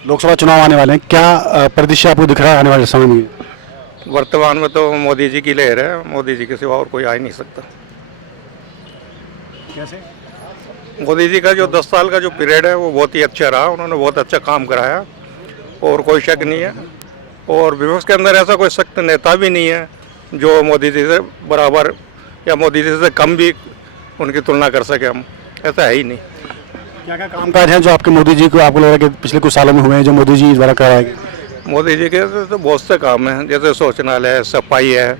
लोकसभा चुनाव आने वाले हैं, क्या परिदृश्य आपको दिख रहा है आने वाले समय में? वर्तमान में तो मोदी जी की लहर है, मोदी जी के सिवा और कोई आ ही नहीं सकता। कैसे? मोदी जी का जो 10 साल का जो पीरियड है वो बहुत ही अच्छा रहा, उन्होंने बहुत अच्छा काम कराया और कोई शक नहीं है। और विपक्ष के अंदर ऐसा कोई सख्त नेता भी नहीं है जो मोदी जी से बराबर या मोदी जी से कम भी उनकी तुलना कर सके हम, ऐसा है ही नहीं। क्या क्या कामकाज हैं जो आपके मोदी जी को आपको लग रहा है कि पिछले कुछ सालों में हुए हैं जो मोदी जी द्वारा कराए गए? मोदी जी के तो बहुत से काम हैं, जैसे शौचालय है, सफाई है,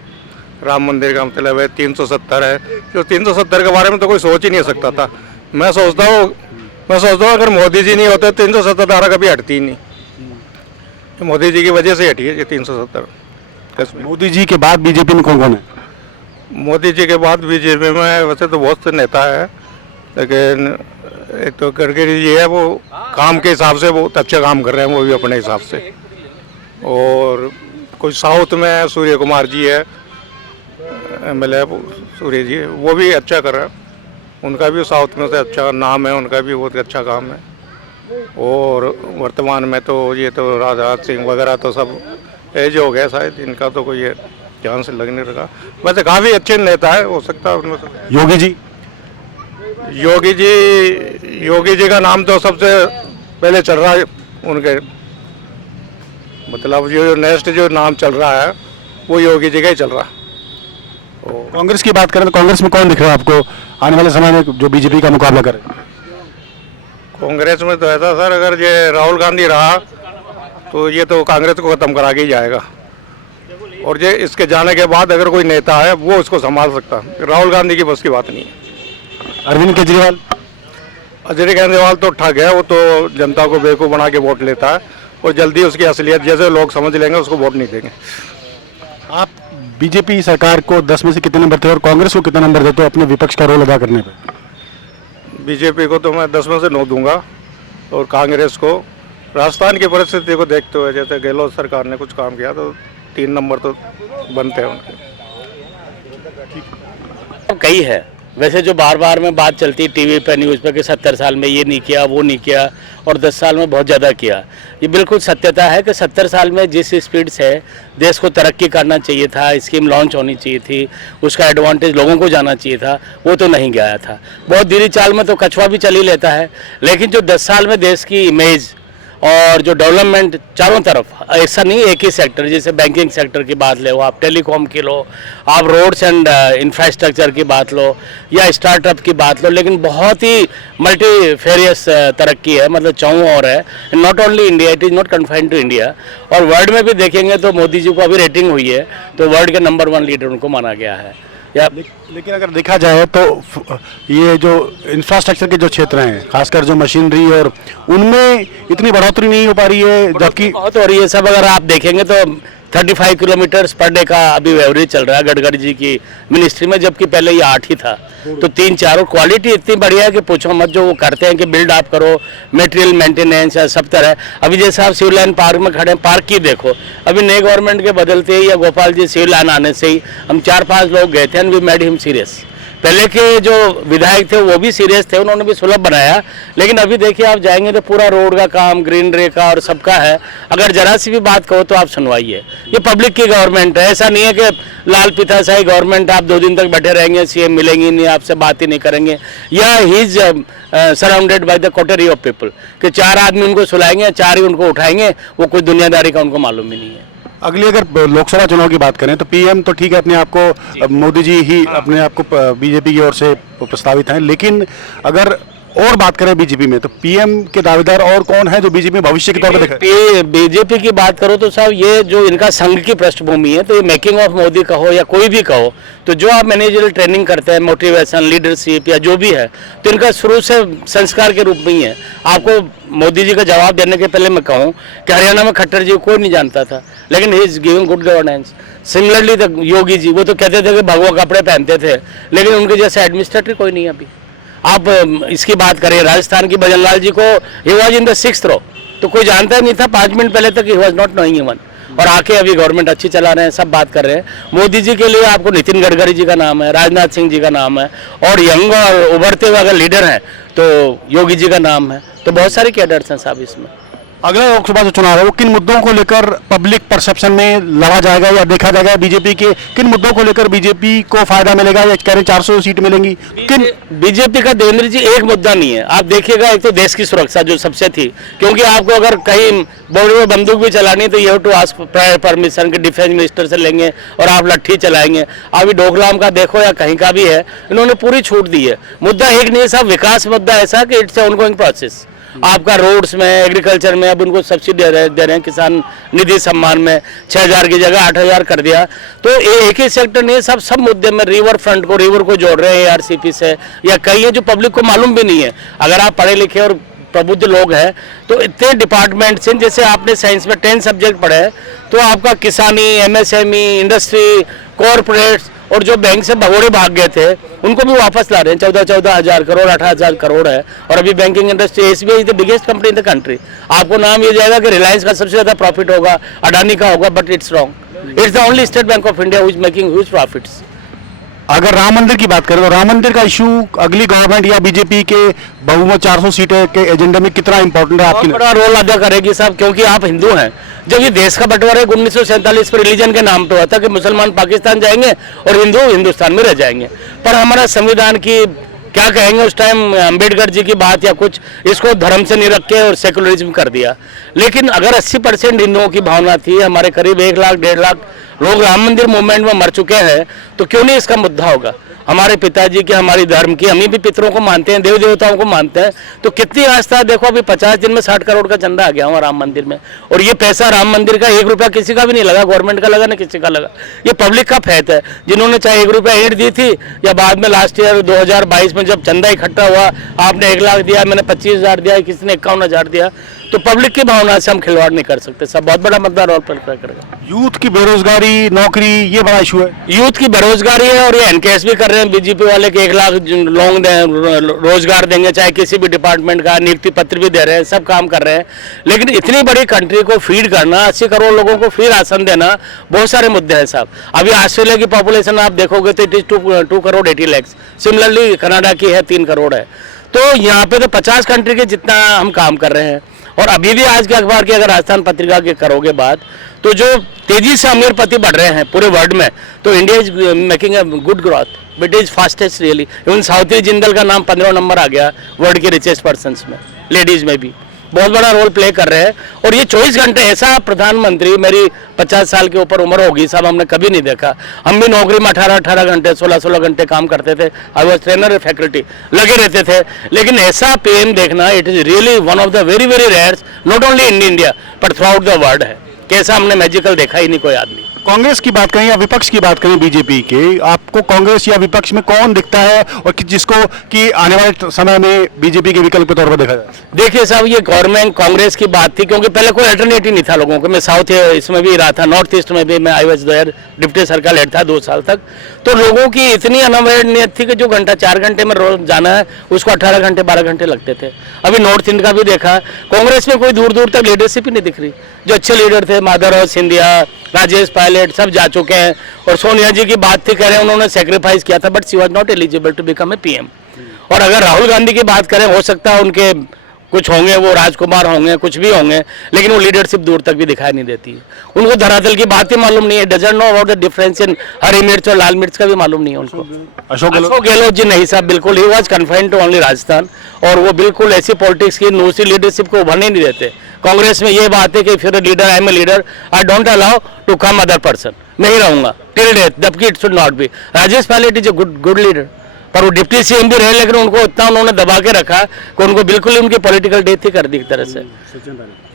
राम मंदिर का मतलब है, 370 है। जो 370 के बारे में तो कोई सोच ही नहीं सकता था। मैं सोचता हूँ अगर मोदी जी नहीं होते 370 धारा कभी हटती ही नहीं। तो मोदी जी की वजह से हटी है ये 370। मोदी जी के बाद बीजेपी में कौन कौन है? मोदी जी के बाद बीजेपी में वैसे तो बहुत से नेता है, लेकिन एक तो गडकरी जी है, वो काम के हिसाब से बहुत अच्छा काम कर रहे हैं, वो भी अपने हिसाब से। और कोई साउथ में सूर्य कुमार जी है, एमएलए सूर्य जी, वो भी अच्छा कर रहा है, उनका भी साउथ में से अच्छा नाम है, उनका भी बहुत अच्छा काम है। और वर्तमान में तो ये तो राजनाथ सिंह वगैरह तो सब एज हो गया शायद, इनका तो कोई ध्यान से लग नहीं रहा। वैसे काफ़ी अच्छे नेता है, हो सकता है उनमें से। योगी जी? योगी जी का नाम तो सबसे पहले चल रहा है उनके, मतलब जो नेक्स्ट जो नाम चल रहा है वो योगी जी का ही चल रहा है। कांग्रेस की बात करें तो कांग्रेस में कौन दिख रहा है आपको आने वाले समय में जो बीजेपी का मुकाबला करे? कांग्रेस में तो ऐसा सर, अगर ये राहुल गांधी रहा तो ये तो कांग्रेस को ख़त्म करा के ही जाएगा। और ये इसके जाने के बाद अगर कोई नेता है वो उसको संभाल सकता, राहुल गांधी की बस की बात नहीं है। अरविंद केजरीवाल? अजय केजरीवाल तो ठग है, वो तो जनता को बेवकूफ़ बना के वोट लेता है और जल्दी उसकी असलियत जैसे लोग समझ लेंगे उसको वोट नहीं देंगे। आप बीजेपी सरकार को 10 में से कितने नंबर थे और कांग्रेस को कितने नंबर देते हो अपने विपक्ष का रोल अदा करने पे? बीजेपी को तो मैं 10 में से 9 दूंगा और कांग्रेस को राजस्थान की परिस्थिति को देखते हुए, जैसे गहलोत सरकार ने कुछ काम किया, तो 3 नंबर तो बनते हैं उनके। कई है वैसे जो बार बार में बात चलती है टीवी पे, न्यूज़ पे कि 70 साल में ये नहीं किया, वो नहीं किया और 10 साल में बहुत ज़्यादा किया। ये बिल्कुल सत्यता है कि 70 साल में जिस स्पीड से देश को तरक्की करना चाहिए था, स्कीम लॉन्च होनी चाहिए थी, उसका एडवांटेज लोगों को जाना चाहिए था, वो तो नहीं गया था। बहुत धीरे चाल में तो कछुआ भी चल ही लेता है, लेकिन जो 10 साल में देश की इमेज और जो डेवलपमेंट चारों तरफ, ऐसा नहीं एक ही सेक्टर, जैसे बैंकिंग सेक्टर की बात लो, आप टेलीकॉम की लो, आप रोड्स एंड इंफ्रास्ट्रक्चर की बात लो या स्टार्टअप की बात लो, लेकिन बहुत ही मल्टीफेरियस तरक्की है, मतलब चारों ओर है। Not only India, it is not confined to India. और वर्ल्ड में भी देखेंगे तो मोदी जी को अभी रेटिंग हुई है तो वर्ल्ड के नंबर 1 लीडर उनको माना गया है। लेकिन अगर देखा जाए तो ये जो इंफ्रास्ट्रक्चर के जो क्षेत्र हैं, खासकर जो मशीनरी, और उनमें इतनी बढ़ोतरी नहीं हो पा रही है, जबकि बहुत हो रही है सब। अगर आप देखेंगे तो 35 किलोमीटर्स पर डे का अभी एवरेज चल रहा है गडकरी जी की मिनिस्ट्री में, जबकि पहले ये 8 ही था। तो 3-4 और क्वालिटी इतनी बढ़िया है कि पूछो मत। जो वो करते हैं कि बिल्ड आप करो, मटेरियल मेंटेनेंस या सब तरह। अभी जैसे आप सिविल लाइन पार्क में खड़े हैं, पार्क की देखो, अभी नए गवर्नमेंट के बदलते ही या गोपाल जी सिविल लाइन आने से ही हम 4-5 लोग गए थे and we made him serious. पहले के जो विधायक थे वो भी सीरियस थे, उन्होंने भी सुलभ बनाया, लेकिन अभी देखिए आप जाएंगे तो पूरा रोड का काम, ग्रीनरी का और सबका है। अगर जरा सी भी बात कहो तो आप सुनवाइए। ये पब्लिक की गवर्नमेंट है, ऐसा नहीं है कि लाल पिताशाही गवर्नमेंट आप 2 दिन तक बैठे रहेंगे, सीएम मिलेंगे नहीं, आपसे बात ही नहीं करेंगे। या he is surrounded by the coterie of people कि 4 आदमी उनको सुलाएंगे, 4 ही उनको उठाएंगे, वो कोई दुनियादारी का उनको मालूम ही नहीं है। अगली अगर लोकसभा चुनाव की बात करें तो पीएम तो ठीक है, अपने आप को मोदी जी ही अपने आप को बीजेपी की ओर से प्रस्तावित हैं, लेकिन अगर और बात करें बीजेपी में तो पीएम के दावेदार और कौन है जो बीजेपी में भविष्य के तौर पर दिखे? बीजेपी की बात करो तो साहब ये जो इनका संघ की पृष्ठभूमि है, तो ये मेकिंग ऑफ मोदी कहो या कोई भी कहो, तो जो आप मैनेजरल ट्रेनिंग करते हैं, मोटिवेशन, लीडरशिप या जो भी है, तो इनका शुरू से संस्कार के रूप में ही है। आपको मोदी जी का जवाब देने के पहले मैं कहूँ कि हरियाणा में खट्टर जी को कोई नहीं जानता था, लेकिन he is giving good governance. Similarly Yogi ji, वो तो कहते थे कि भगवा कपड़े पहनते थे, लेकिन उनके जैसे एडमिनिस्ट्रेटर कोई नहीं है अभी। आप इसकी बात करें राजस्थान की, भजनलाल जी को he was in the 6th रो, तो कोई जानता नहीं था 5 मिनट पहले तक, he was not knowing even. और आके अभी गवर्नमेंट अच्छी चला रहे हैं, सब बात कर रहे हैं। मोदी जी के लिए आपको नितिन गडकरी जी का नाम है, राजनाथ सिंह जी का नाम है, और यंग और उभरते हुए अगर लीडर हैं तो योगी जी का नाम है। तो बहुत सारे कैडर्स हैं साहब इसमें। अगला लोकसभा जो चुनाव है वो किन मुद्दों को लेकर पब्लिक परसेप्शन में लड़ा जाएगा या देखा जाएगा? बीजेपी के किन मुद्दों को लेकर बीजेपी को फायदा मिलेगा या कह रहे 400 सीट मिलेंगी? किन बीजेपी का देवेंद्र जी एक मुद्दा नहीं है। आप देखिएगा, एक तो देश की सुरक्षा जो सबसे थी, क्योंकि आपको अगर कहीं बॉर्डर में बंदूक भी चलानी है तो ये टू आस्क प्रायर परमिशन के डिफेंस मिनिस्टर से लेंगे और आप लट्ठी चलाएंगे। अभी डोकलाम का देखो या कहीं का भी है, इन्होंने पूरी छूट दी है। मुद्दा एक नहीं है साहब, विकास मुद्दा ऐसा कि इट्स ऑनगोइंग प्रोसेस। आपका रोड्स में, एग्रीकल्चर में अब उनको सब्सिडी दे रहे हैं, किसान निधि सम्मान में 6000 की जगह 8000 कर दिया। तो एक ही सेक्टर नहीं है, सब मुद्दे में रिवर फ्रंट को, रिवर को जोड़ रहे हैं ARCP से, या कई है जो पब्लिक को मालूम भी नहीं है। अगर आप पढ़े लिखे और प्रबुद्ध लोग हैं तो इतने डिपार्टमेंट्स हैं, जैसे आपने साइंस में 10 सब्जेक्ट पढ़े हैं तो आपका किसानी, MSME, इंडस्ट्री, कॉरपोरेट्स और जो बैंक से भगोड़े भाग गए थे उनको भी वापस ला रहे हैं। 14 हजार करोड़, 18,000 करोड़ है। और अभी banking industry, SBI is the biggest company in the country. आपको नाम ये जाएगा कि रिलायंस का सबसे ज्यादा प्रॉफिट होगा, अडानी का होगा, but it's wrong. It's the only state bank of India who is making huge profits. अगर राम मंदिर की बात करें तो राम मंदिर का इशू अगली गवर्नमेंट या बीजेपी के बहुमत 400 सीटें के एजेंडा में कितना इंपॉर्टेंट है आपकी? बहुत बड़ा रोल अदा करेगी साहब, क्योंकि आप हिंदू हैं। जब ये देश का बंटवारा 1947 में रिलीजन के नाम पे हुआ था कि मुसलमान पाकिस्तान जाएंगे और हिंदू हिंदुस्तान में रह जाएंगे। पर हमारा संविधान की क्या कहेंगे उस टाइम, अम्बेडकर जी की बात या कुछ, इसको धर्म से नहीं रख के और सेकुलरिज्म कर दिया। लेकिन अगर 80% हिंदुओं की भावना थी, हमारे करीब 1 लाख 1.5 लाख लोग राम मंदिर मूवमेंट में मर चुके हैं, तो क्यों नहीं इसका मुद्दा होगा? हमारे पिताजी की, हमारी धर्म की, हम भी पितरों को मानते हैं, देव देवताओं को मानते हैं, तो कितनी आस्था। देखो अभी 50 दिन में 60 करोड़ का चंदा आ गया हुआ राम मंदिर में, और ये पैसा राम मंदिर का 1 रुपया किसी का भी नहीं लगा, गवर्नमेंट का लगा ना किसी का लगा। ये पब्लिक का फैत है, जिन्होंने चाहे 1 रुपया ईंट दी थी या बाद में लास्ट ईयर 2022 में जब चंदा इकट्ठा हुआ, आपने 1 लाख दिया, मैंने 25,000 दिया, किसी ने 51,000 दिया। तो पब्लिक की भावना से हम खिलवाड़ नहीं कर सकते। सब बहुत बड़ा मुद्दा रोल प्ले करेगा। यूथ की बेरोजगारी, नौकरी, ये बड़ा इशू है। यूथ की बेरोजगारी है और ये एनकेस भी कर रहे हैं बीजेपी वाले के 1 लाख लोग रोजगार देंगे, चाहे किसी भी डिपार्टमेंट का, नियुक्ति पत्र भी दे रहे हैं, सब काम कर रहे हैं। लेकिन इतनी बड़ी कंट्री को फीड करना, 80 करोड़ लोगों को फ्री राशन देना, बहुत सारे मुद्दे हैं साहब। अभी ऑस्ट्रेलिया की पॉपुलेशन आप देखोगे तो it is 2 crore 80 lakh. Similarly Canada की है 3 करोड़ है। तो यहाँ पे तो 50 कंट्री के जितना हम काम कर रहे हैं। और अभी भी आज के अखबार की अगर राजस्थान पत्रिका के करोगे बात, तो जो तेजी से अमीरपति बढ़ रहे हैं पूरे वर्ल्ड में, तो India is making a good growth, it is fastest really. Even Southee Jindal का नाम 15 नंबर आ गया वर्ल्ड के रिचेस्ट पर्सन्स में, लेडीज में भी बहुत बड़ा रोल प्ले कर रहे हैं। और ये 24 घंटे ऐसा प्रधानमंत्री, मेरी 50 साल के ऊपर उम्र होगी साहब, हमने कभी नहीं देखा। हम भी नौकरी में 18 घंटे 16 घंटे काम करते थे। आई वॉज ट्रेनर फैकल्टी, लगे रहते थे। लेकिन ऐसा PM देखना, it is really one of the very very rares, not only in India but through out the world है। कैसा हमने मैजिकल देखा ही नहीं कोई आदमी। कांग्रेस की बात करें या विपक्ष की बात करें बीजेपी के, आपको कांग्रेस या विपक्ष में कौन दिखता है और जिसको कि आने वाले समय में बीजेपी के विकल्प के तौर पर देखा जाए? देखिए साहब, ये गवर्नमेंट कांग्रेस की बात थी क्योंकि पहले कोई अल्टरनेटिव नहीं था लोगों को। मैं साउथ इसमें भी रहा था, नॉर्थ ईस्ट में भी मैं I was there, deputy circle head था 2 साल तक। तो लोगों की इतनी अनअवेयरनेस थी कि जो घंटा 4 घंटे में रोज जाना है उसको 18 घंटे 12 घंटे लगते थे। अभी नॉर्थ ईस्ट का भी देखा, कांग्रेस में कोई दूर दूर तक लीडरशिप ही नहीं दिख रही। जो अच्छे लीडर थे, माधवराव सिंधिया, राजेश पायलट, सब जा चुके हैं। और सोनिया जी की बात थी, कह रहे हैं उन्होंने सेक्रीफाइस किया था, but she was not eligible to become a PM। और अगर राहुल गांधी की बात करें, हो सकता है उनके कुछ होंगे, वो राजकुमार होंगे, कुछ भी होंगे, लेकिन वो लीडरशिप दूर तक भी दिखाई नहीं देती है। उनको धरातल की बात ही मालूम नहीं है, doesn't know about the difference in हरी मिर्च और लाल मिर्च का भी मालूम नहीं है उनको। अशोक गहलोत जी नहीं साहब, बिल्कुल ही was confined to only Rajasthan. और वो बिल्कुल ऐसी पॉलिटिक्स की दूसरी लीडरशिप को उभरने नहीं देते। कांग्रेस में ये बात है कि फिर leader, I am a leader, I don't allow to come other person, नहीं रहूंगा टिल डेथ, जबकि it should not be. Rajesh Pilot is a good leader, पर वो डिप्टी CM भी रहे, लेकिन उनको इतना उन्होंने दबा के रखा कि उनको बिल्कुल ही उनकी पॉलिटिकल डेथ ही कर दी एक तरह से,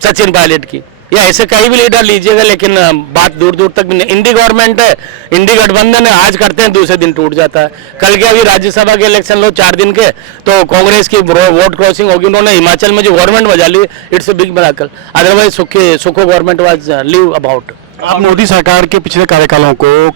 सचिन पायलट की। या ऐसे कई भी लीडर लीजिएगा, लेकिन बात दूर दूर तक भी नहीं। इंडी गवर्नमेंट है, इंडी गठबंधन है, आज करते हैं दूसरे दिन टूट जाता है। कल के अभी राज्यसभा के इलेक्शन लो 4 दिन के, तो कांग्रेस की वोट क्रॉसिंग होगी। उन्होंने हिमाचल में जो गवर्नमेंट बजा ली, it's a big miracle, otherwise Sukhu government was leave about. आप मोदी सरकार के पिछले कार्यकालों को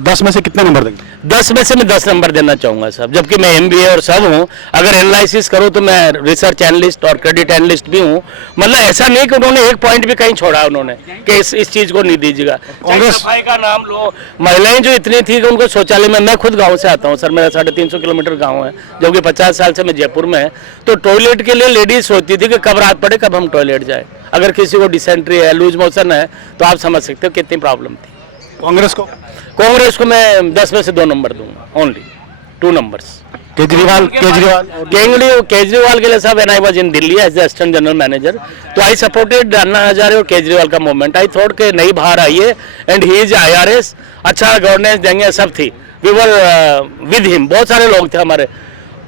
10 में से कितने नंबर देंगे? 10 में से मैं 10 नंबर देना चाहूंगा साहब, जबकि मैं MBA और सब हूँ। अगर एनालिसिस करूँ तो मैं रिसर्च एनालिस्ट और क्रेडिट एनालिस्ट भी हूँ। मतलब ऐसा नहीं कि उन्होंने एक पॉइंट भी कहीं छोड़ा उन्होंने कि इस चीज को नहीं दीजिएगा। कांग्रेस सफाई का नाम लो, महिलाएं जो इतनी थी कि उनको शौचालय में, मैं खुद गाँव से आता हूँ सर, मेरा 350 किलोमीटर गाँव है, जो कि 50 साल से मैं जयपुर में है। तो टॉयलेट के लिए लेडीज सोचती थी कि कब रात पड़े, कब हम टॉयलेट जाए। अगर किसी को डिसेंट्री है, लूज मोशन है, तो आप समझ सकते हो कितनी प्रॉब्लम थी। कांग्रेस को मैं 10 में से 2 नंबर दूंगा, ओनली 2 नंबर्स। केजरीवाल केजरीवाल के लिए साहब, when I was in Delhi as the assistant general manager, तो आई सपोर्टेड अन्ना हजारे और केजरीवाल का मूवमेंट। आई थॉट के नई बाहर आई है एंड ही इज IRS, अच्छा गवर्नेंस देंगे, सब थी, वी वर विद हिम, बहुत सारे लोग थे हमारे।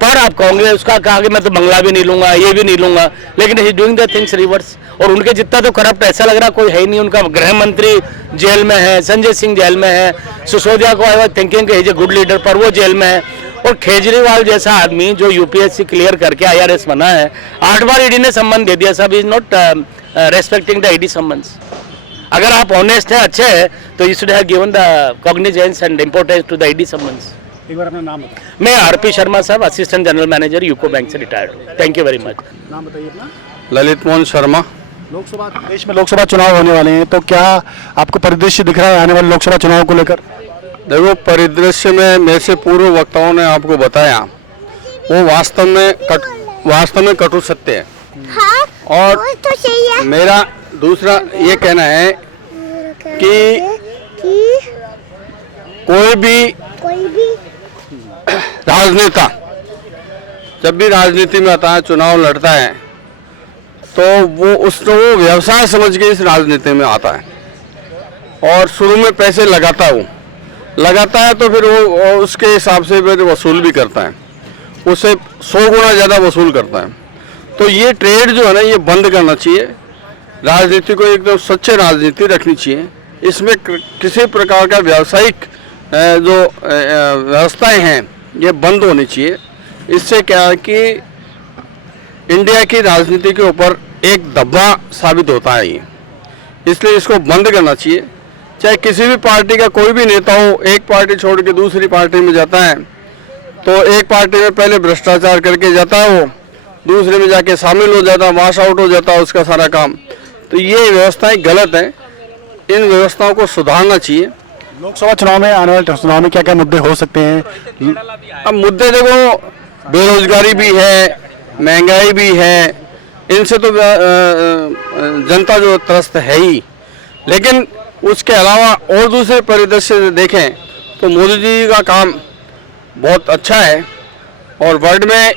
पर अब कांग्रेस उसका कहा कि मैं तो बंगला भी नहीं लूंगा, ये भी नहीं लूंगा, लेकिन he doing the things reverse. और उनके जितना तो करप्ट ऐसा लग रहा कोई है ही नहीं। उनका गृह मंत्री जेल में है, संजय सिंह जेल में है, सिसोदिया को आई वाज थिंकिंग कि ही इज ए गुड लीडर, पर वो जेल में है। और केजरीवाल जैसा आदमी जो UPSC क्लियर करके IRS बना है, 8 बार ईडी ने सम्मान दे दिया, सब is not respecting the ED summons. अगर आप ऑनेस्ट है, अच्छे हैं, तो you should have given the cognizance and importance to the ED summons. एक बार अपना नाम बताइए। मैं RP शर्मा साहब, assistant general manager, UCO Bank से रिटायर्ड हूँ। Thank you very much. नाम बताइए अपना। ललित मोहन शर्मा। लोकसभा, देश में लोकसभा चुनाव होने वाले हैं, तो क्या आपको परिदृश्य दिख रहा है आने वाले लोकसभा चुनाव को लेकर? देखो, परिदृश्य में मेरे से पूर्व वक्ताओं ने आपको बताया, वो वास्तव में कटु सत्य है। और तो सही है। मेरा दूसरा ये कहना है कि कोई भी राजनेता जब भी राजनीति में आता है, चुनाव लड़ता है, तो वो व्यवसाय समझ के इस राजनीति में आता है और शुरू में पैसे लगाता है तो फिर वो उसके हिसाब से फिर वसूल भी करता है, उससे 100 गुना ज़्यादा वसूल करता है। तो ये ट्रेड जो है ना, ये बंद करना चाहिए। राजनीति को एकदम सच्चे राजनीति रखनी चाहिए। इसमें किसी प्रकार का व्यावसायिक जो व्यवस्थाएं हैं, ये बंद होनी चाहिए। इससे क्या है कि इंडिया की राजनीति के ऊपर एक धब्बा साबित होता है ये, इसलिए इसको बंद करना चाहिए। चाहे किसी भी पार्टी का कोई भी नेता हो, एक पार्टी छोड़ के दूसरी पार्टी में जाता है, तो एक पार्टी में पहले भ्रष्टाचार करके जाता है, वो दूसरे में जाके शामिल हो जाता है, वॉश आउट हो जाता है उसका सारा काम। तो ये व्यवस्थाएं गलत हैं, इन व्यवस्थाओं को सुधारना चाहिए। लोकसभा चुनाव में, आने वाले चुनाव में क्या क्या मुद्दे हो सकते हैं? अब मुद्दे देखो, बेरोजगारी भी है, महंगाई भी है, इनसे तो जनता जो त्रस्त है ही। लेकिन उसके अलावा और दूसरे परिदृश्य से देखें तो मोदी जी का काम बहुत अच्छा है और वर्ल्ड में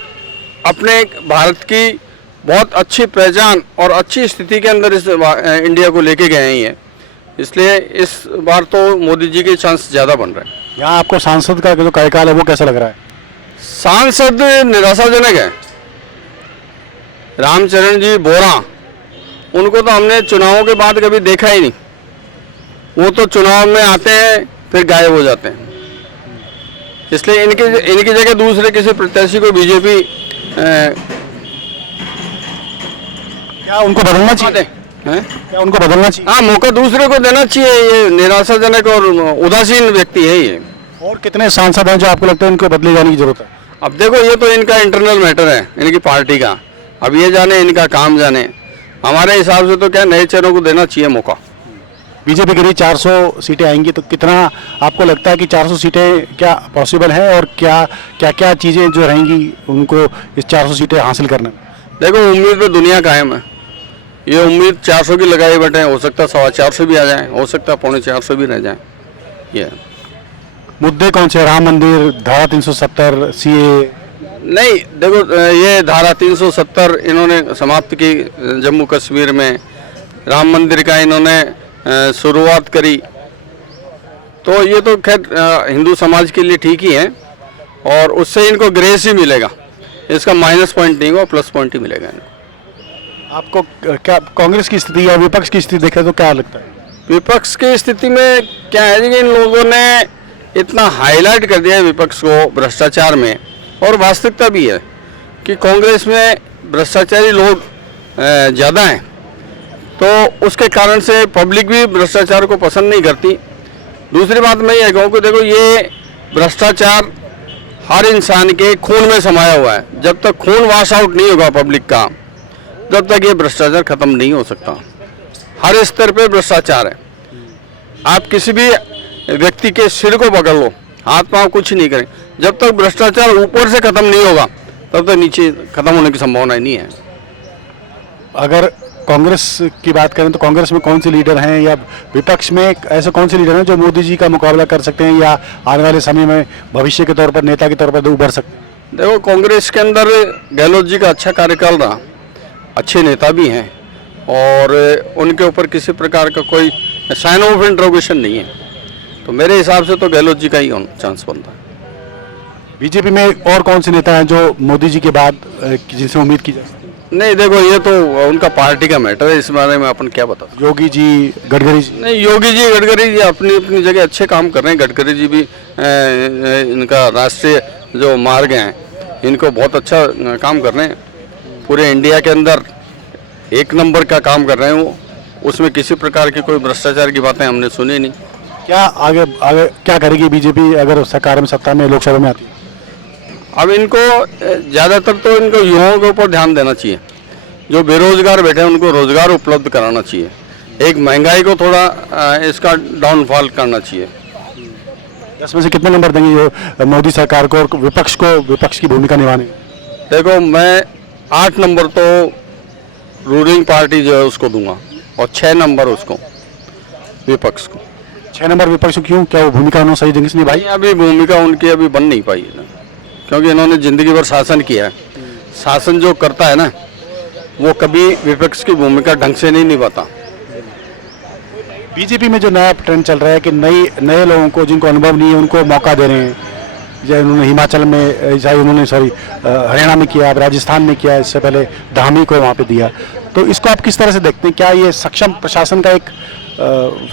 अपने भारत की बहुत अच्छी पहचान और अच्छी स्थिति के अंदर इस इंडिया को लेके गए हैं ये। इसलिए इस बार तो मोदी जी के चांस ज़्यादा बन रहे हैं। यहाँ आपको सांसद का जो कार्यकाल है वो कैसा लग रहा है? सांसद निराशाजनक है। रामचरण जी बोरा, उनको तो हमने चुनावों के बाद कभी देखा ही नहीं। वो तो चुनाव में आते हैं फिर गायब हो जाते हैं। इसलिए इनकी जगह दूसरे किसी प्रत्याशी को बीजेपी क्या उनको बदलना चाहिए? क्या उनको बदलना चाहिए? हाँ, मौका दूसरे को देना चाहिए। ये निराशाजनक और उदासीन व्यक्ति है ये। और कितने सांसद हैं जो आपको लगता है उनको बदले जाने की जरूरत है? अब देखो, ये तो इनका इंटरनल मैटर है, इनकी पार्टी का। अब ये जाने, इनका काम जाने। हमारे हिसाब से तो क्या, नए चेहरों को देना चाहिए मौका। बीजेपी के लिए 400 सीटें आएंगी, तो कितना आपको लगता है कि 400 सीटें क्या पॉसिबल है और क्या क्या क्या चीज़ें जो रहेंगी उनको इस 400 सीटें हासिल करने में? देखो, उम्मीद पे दुनिया कायम है। ये उम्मीद 400 की लगाई बैठे हैं, हो सकता है 425 भी आ जाए, हो सकता है 450 भी रह जाए। ये मुद्दे कौन से? राम मंदिर, धारा 370, CA? नहीं, देखो, ये धारा 370 इन्होंने समाप्त की जम्मू कश्मीर में। राम मंदिर का इन्होंने शुरुआत करी, तो ये तो खैर हिंदू समाज के लिए ठीक ही है और उससे इनको ग्रेस ही मिलेगा। इसका माइनस पॉइंट नहीं होगा, प्लस पॉइंट ही मिलेगा इनको। आपको क्या कांग्रेस की स्थिति या विपक्ष की स्थिति देखें तो क्या लगता है? विपक्ष की स्थिति में क्या है कि इन लोगों ने इतना हाईलाइट कर दिया है विपक्ष को भ्रष्टाचार में, और वास्तविकता भी है कि कांग्रेस में भ्रष्टाचारी लोग ज़्यादा हैं, तो उसके कारण से पब्लिक भी भ्रष्टाचार को पसंद नहीं करती। दूसरी बात मैं ये कहूँ कि देखो, ये भ्रष्टाचार हर इंसान के खून में समाया हुआ है। जब तक खून वॉश आउट नहीं होगा पब्लिक का, तब तक ये भ्रष्टाचार खत्म नहीं हो सकता। हर स्तर पे भ्रष्टाचार है। आप किसी भी व्यक्ति के सिर को पकड़ लो, हाथ पांव कुछ नहीं करें, जब तक भ्रष्टाचार ऊपर से खत्म नहीं होगा तब तक नीचे खत्म होने की संभावना नहीं है। अगर कांग्रेस की बात करें तो कांग्रेस में कौन से लीडर हैं, या विपक्ष में ऐसे कौन से लीडर हैं जो मोदी जी का मुकाबला कर सकते हैं या आने वाले समय में भविष्य के तौर पर नेता के तौर पर उभर सकते हैं? देखो, कांग्रेस के अंदर गहलोत जी का अच्छा कार्यकाल रहा, अच्छे नेता भी हैं और उनके ऊपर किसी प्रकार का कोई साइन ऑफ इंट्रोगेशन नहीं है, तो मेरे हिसाब से तो गहलोत जी का ही चांस बनता है। बीजेपी में और कौन से नेता हैं जो मोदी जी के बाद जिनसे उम्मीद की जा सकती है? नहीं, देखो, ये तो उनका पार्टी का मैटर है, इस बारे में अपन क्या बता सकते। योगी जी, गडकरी जी? नहीं, योगी जी, गडकरी जी अपनी अपनी जगह अच्छे काम कर रहे हैं। गडकरी जी भी इनका राष्ट्रीय जो मार्ग हैं इनको बहुत अच्छा काम कर रहे हैं, पूरे इंडिया के अंदर एक नंबर का काम कर रहे हैं वो, उसमें किसी प्रकार की कोई भ्रष्टाचार की बातें हमने सुनी नहीं। क्या आगे आगे क्या करेगी बीजेपी अगर सरकार में, सत्ता में, लोकसभा में आती है? अब इनको ज़्यादातर तो इनको युवाओं के ऊपर ध्यान देना चाहिए, जो बेरोजगार बैठे हैं उनको रोजगार उपलब्ध कराना चाहिए, एक महंगाई को थोड़ा इसका डाउनफॉल करना चाहिए। 10 में से कितने नंबर देंगे ये मोदी सरकार को और विपक्ष की भूमिका निभाने? देखो, मैं 8 नंबर तो रूलिंग पार्टी जो है उसको दूंगा और 6 नंबर उसको विपक्ष को। 6 नंबर विपक्ष को क्यों? क्या वो भूमिका उन्होंने सही ढंग से निभाई? भाई, अभी भूमिका उनकी अभी बन नहीं पाई है ना, क्योंकि इन्होंने जिंदगी भर शासन किया है। शासन जो करता है ना वो कभी विपक्ष की भूमिका ढंग से नहीं निभाता। बीजेपी में जो नया ट्रेंड चल रहा है कि नए लोगों को, जिनको अनुभव नहीं है, उनको मौका दे रहे हैं। जैसे उन्होंने हिमाचल में, चाहे उन्होंने हरियाणा में किया, अब राजस्थान में किया, इससे पहले धामी को वहाँ पे दिया। तो इसको आप किस तरह से देखते हैं? क्या ये सक्षम प्रशासन का एक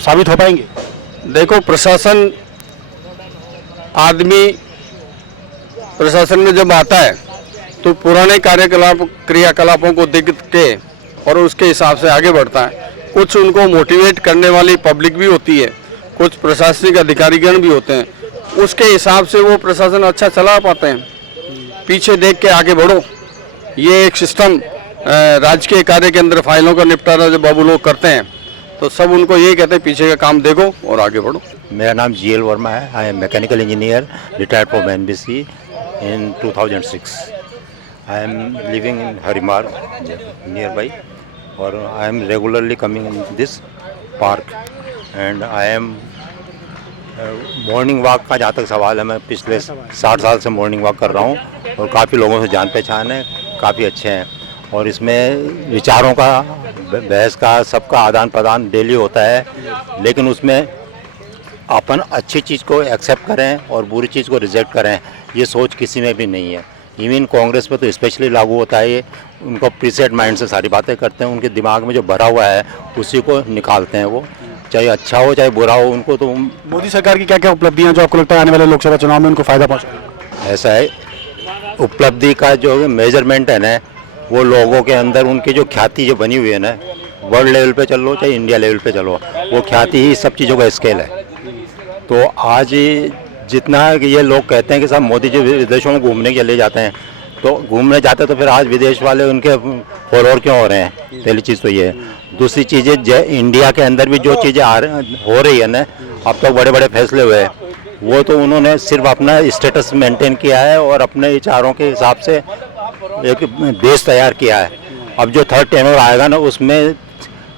साबित हो पाएंगे? देखो, प्रशासन आदमी प्रशासन में जब आता है तो पुराने क्रियाकलापों को देख के और उसके हिसाब से आगे बढ़ता है। कुछ उनको मोटिवेट करने वाली पब्लिक भी होती है, कुछ प्रशासनिक अधिकारीगण भी होते हैं, उसके हिसाब से वो प्रशासन अच्छा चला पाते हैं। पीछे देख के आगे बढ़ो, ये एक सिस्टम राजकीय कार्य के अंदर फाइलों का निपटारा जब बाबू लोग करते हैं तो सब उनको यही कहते हैं पीछे का काम देखो और आगे बढ़ो। मेरा नाम GL वर्मा है। I am mechanical engineer, retired from NBC in 2006. I am living in Harimar nearby, और I am regularly coming in this park and I am morning walk का जहाँ तक सवाल है, मैं पिछले 60 साल से मॉर्निंग वॉक कर रहा हूँ और काफ़ी लोगों से जान पहचान है, काफ़ी अच्छे हैं और इसमें विचारों का, बहस का, सबका आदान प्रदान डेली होता है। लेकिन उसमें अपन अच्छी चीज़ को एक्सेप्ट करें और बुरी चीज़ को रिजेक्ट करें, ये सोच किसी में भी नहीं है। इवन कांग्रेस पे तो स्पेशली लागू होता है ये। उनको प्रीसेट माइंड से सारी बातें करते हैं, उनके दिमाग में जो भरा हुआ है उसी को निकालते हैं वो, चाहे अच्छा हो चाहे बुरा हो। उनको तो मोदी सरकार की क्या क्या उपलब्धियां जो आपको लगता है आने वाले लोकसभा चुनाव में उनको फायदा पहुंचाएगा? ऐसा है, उपलब्धि का जो मेजरमेंट है ना, वो लोगों के अंदर उनकी जो ख्याति जो बनी हुई है ना, वर्ल्ड लेवल पे चलो चाहे इंडिया लेवल पे चलो, वो ख्याति ही सब चीज़ों का स्केल है। तो आज जितना ये लोग कहते हैं कि साहब मोदी जी विदेशों में घूमने के लिए जाते हैं, तो घूमने जाते तो फिर आज विदेश वाले उनके फॉलोअर क्यों हो रहे हैं? पहली चीज़ तो ये है। दूसरी चीज़ें, इंडिया के अंदर भी जो चीज़ें हो रही है ना, अब तक बड़े बड़े फैसले हुए हैं, वो तो उन्होंने सिर्फ अपना स्टेटस मेंटेन किया है और अपने विचारों के हिसाब से एक बेस तैयार किया है। अब जो थर्ड टेनर आएगा ना, उसमें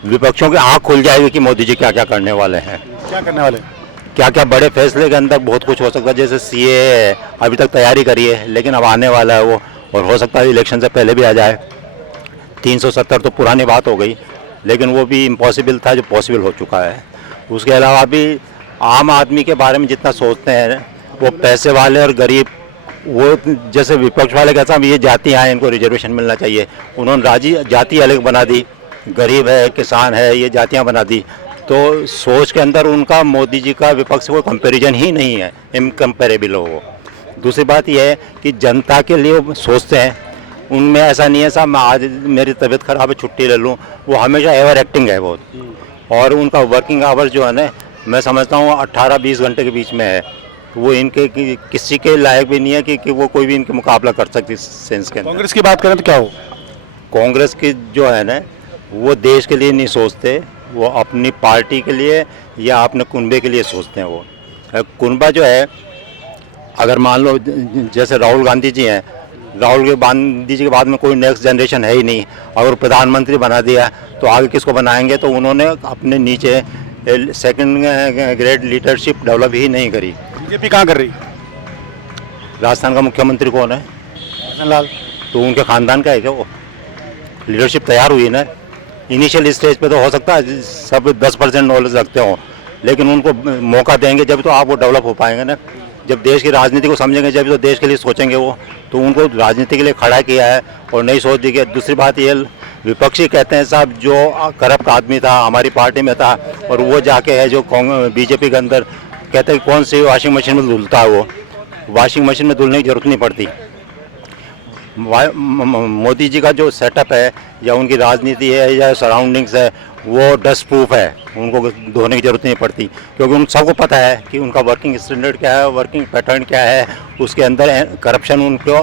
विपक्षों की आँख खुल जाएगी कि मोदी जी क्या क्या करने वाले हैं। क्या करने वाले? क्या क्या बड़े फैसले के अंदर बहुत कुछ हो सकता है। जैसे CA है, अभी तक तैयारी करी है लेकिन अब आने वाला है वो, और हो सकता है इलेक्शन से पहले भी आ जाए। 370 तो पुरानी बात हो गई, लेकिन वो भी इम्पॉसिबल था जो पॉसिबल हो चुका है। उसके अलावा भी आम आदमी के बारे में जितना सोचते हैं वो पैसे वाले और गरीब, वो जैसे विपक्ष वाले कहते हैं ये जातियाँ हैं, इनको रिजर्वेशन मिलना चाहिए, उन्होंने जाति अलग बना दी, गरीब है, किसान है, ये जातियाँ बना दी। तो सोच के अंदर उनका मोदी जी का विपक्ष को कंपैरिजन ही नहीं है, इनकम्पेरेबल हो वो। दूसरी बात यह है कि जनता के लिए वो सोचते हैं, उनमें ऐसा नहीं है साहब मैं आज मेरी तबीयत खराब है छुट्टी ले लूँ, वो हमेशा एवर एक्टिंग है बहुत। और उनका वर्किंग आवर्स जो है ना, मैं समझता हूँ 18-20 घंटे के बीच में है। वो इनके किसी के लायक भी नहीं है कि वो कोई भी इनके मुकाबला कर सकती सेंस के अंदर। कांग्रेस की बात करें तो क्या हो? कांग्रेस की जो है ना, वो देश के लिए नहीं सोचते, वो अपनी पार्टी के लिए या अपने कुनबे के लिए सोचते हैं। वो कुनबा जो है, अगर मान लो जैसे राहुल गांधी जी हैं, राहुल गांधी जी के बाद में कोई नेक्स्ट जनरेशन है ही नहीं। अगर प्रधानमंत्री बना दिया तो आगे किसको बनाएंगे? तो उन्होंने अपने नीचे सेकंड ग्रेड लीडरशिप डेवलप ही नहीं करी। बीजेपी कहाँ कर रही? राजस्थान का मुख्यमंत्री कौन है? लाल। तो उनके खानदान का है क्या वो? लीडरशिप तैयार हुई ना। इनिशियल स्टेज पे तो हो सकता है सब 10% नॉलेज रखते हो, लेकिन उनको मौका देंगे जब तो आप वो डेवलप हो पाएंगे ना। जब देश की राजनीति को समझेंगे जब तो देश के लिए सोचेंगे वो। तो उनको राजनीति के लिए खड़ा किया है और नहीं सोच दी। दूसरी बात ये विपक्षी कहते हैं साहब जो करप्ट आदमी था हमारी पार्टी में था और वो जाके है जो बीजेपी के अंदर कहते हैं कौन सी वॉशिंग मशीन में धुलता है वो। वॉशिंग मशीन में धुलने की जरूरत नहीं पड़ती। मोदी जी का जो सेटअप है या उनकी राजनीति है या सराउंडिंग्स है वो डस्ट प्रूफ है, उनको धोने की जरूरत नहीं पड़ती, क्योंकि उन सबको पता है कि उनका वर्किंग स्टैंडर्ड क्या है, वर्किंग पैटर्न क्या है। उसके अंदर करप्शन उनको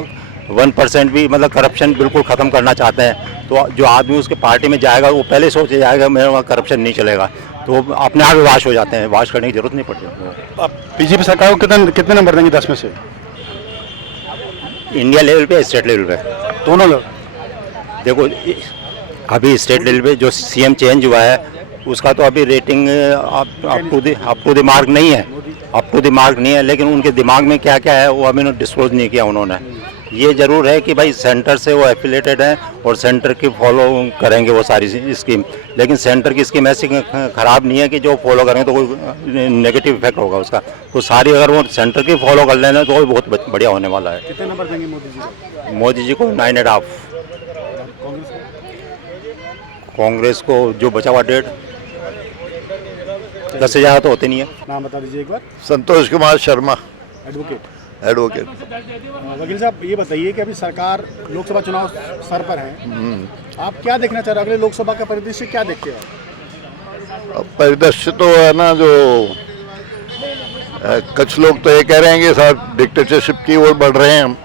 1% भी मतलब करप्शन बिल्कुल ख़त्म करना चाहते हैं। तो जो आदमी उसके पार्टी में जाएगा वो पहले सोच जाएगा मेरे वहाँ करप्शन नहीं चलेगा, तो अपने आप वाश हो जाते हैं, वाश करने की जरूरत नहीं पड़ती। अब बीजेपी सरकार को कितने नंबर देंगे 10 में से? इंडिया लेवल पे स्टेट लेवल पे दोनों लोग। देखो अभी स्टेट लेवल पे जो सीएम चेंज हुआ है उसका तो अभी rating up to the mark नहीं है, अप टू द मार्क नहीं है। लेकिन उनके दिमाग में क्या क्या है वो अभी डिस्क्लोज नहीं किया उन्होंने। ये जरूर है कि भाई सेंटर से वो एफिलेटेड हैं और सेंटर की फॉलो करेंगे वो सारी स्कीम, लेकिन सेंटर की स्कीम ऐसी खराब नहीं है कि जो फॉलो करेंगे तो कोई नेगेटिव इफेक्ट होगा उसका। तो सारी अगर वो सेंटर की फॉलो कर लेना तो वो बहुत बढ़िया होने वाला है। कितने नंबर देंगे मोदी जी को? मोदी जी को 9.5। कांग्रेस को जो बचा हुआ 1.5 10 से ज़्यादा तो होते नहीं है। नाम बता दीजिए एक बार। संतोष कुमार शर्मा, एडवोकेट। वकील साहब ये बताइए कि अभी सरकार लोकसभा चुनाव सर पर है, आप क्या देखना चाह रहे हैं? अगले लोकसभा का परिदृश्य क्या देखते हैं? अब परिदृश्य तो है ना जो कुछ लोग तो ये कह रहे हैं कि साहब डिक्टेटरशिप की ओर बढ़ रहे हैं हम,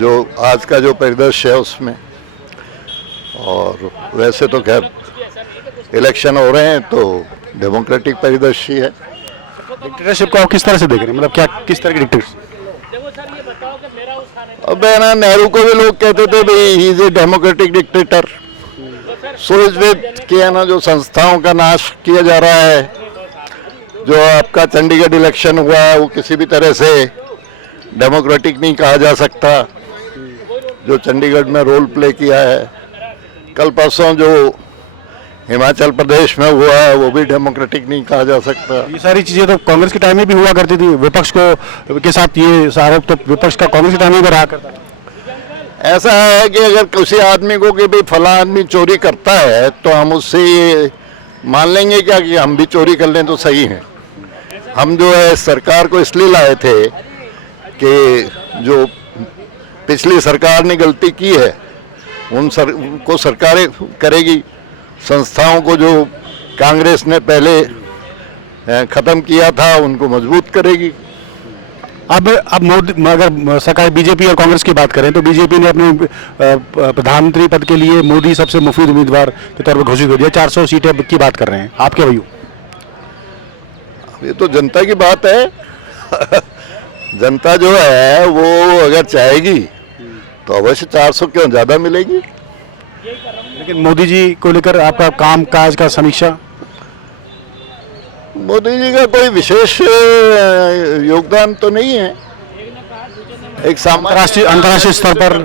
जो आज का जो परिदृश्य है उसमें। और वैसे तो खैर इलेक्शन हो रहे हैं तो डेमोक्रेटिक परिदृश्य है। डिक्टेटरशिप को आप किस तरह से देख रहे हैं? मतलब क्या किस तरह की डिक्टेटरशिप? अब है ना नेहरू को भी लोग कहते थे भाई he is a democratic dictator. So इस विद कि है ना जो संस्थाओं का नाश किया जा रहा है, जो आपका चंडीगढ़ इलेक्शन हुआ है वो किसी भी तरह से डेमोक्रेटिक नहीं कहा जा सकता। जो चंडीगढ़ में रोल प्ले किया है, कल परसों जो हिमाचल प्रदेश में हुआ है वो भी डेमोक्रेटिक नहीं कहा जा सकता। ये सारी चीजें तो कांग्रेस के टाइम में भी हुआ करती थी। विपक्ष को के साथ ये आरोप तो विपक्ष का कांग्रेस के टाइम में भी रहा करता था। ऐसा है कि अगर किसी आदमी को कि भाई फला आदमी चोरी करता है तो हम उससे ये मान लेंगे क्या कि हम भी चोरी कर लें तो सही है। हम जो है सरकार को इसलिए लाए थे कि जो पिछली सरकार ने गलती की है को सरकारें करेगी। संस्थाओं को जो कांग्रेस ने पहले खत्म किया था उनको मजबूत करेगी। अब मोदी अगर सरकार बीजेपी और कांग्रेस की बात करें तो बीजेपी ने अपने प्रधानमंत्री पद के लिए मोदी सबसे मुफीद उम्मीदवार के तौर पर घोषित कर दिया। 400 सीटें की बात कर रहे हैं, आप क्या भैया? ये तो जनता की बात है। जनता जो है वो अगर चाहेगी तो अवश्य 400 क्यों ज़्यादा मिलेगी। लेकिन मोदी जी को लेकर आपका काम काज का समीक्षा? मोदी जी का कोई विशेष योगदान तो नहीं है। एक अंतर्राष्ट्रीय स्तर पर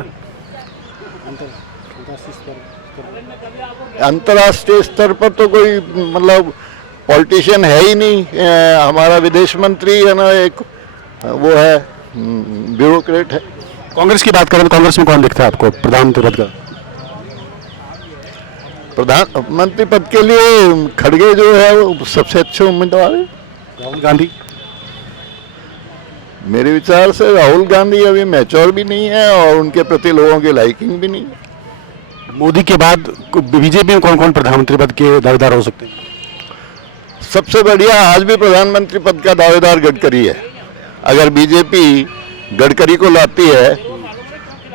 अंतर्राष्ट्रीय स्तर पर तो कोई मतलब पॉलिटिशियन है ही नहीं। हमारा विदेश मंत्री है ना एक वो है ब्यूरोक्रेट है। कांग्रेस की बात करें तो कांग्रेस में कौन दिखता है आपको प्रधानमंत्री पद का? प्रधानमंत्री पद के लिए खड़गे जो है वो सबसे अच्छे उम्मीदवार है। राहुल गांधी? मेरे विचार से राहुल गांधी अभी मैच्योर भी नहीं है और उनके प्रति लोगों की लाइकिंग भी नहीं है। मोदी के बाद बीजेपी में कौन कौन प्रधानमंत्री पद के दावेदार हो सकते हैं? सबसे बढ़िया आज भी प्रधानमंत्री पद का दावेदार गडकरी है। अगर बीजेपी गडकरी को लाती है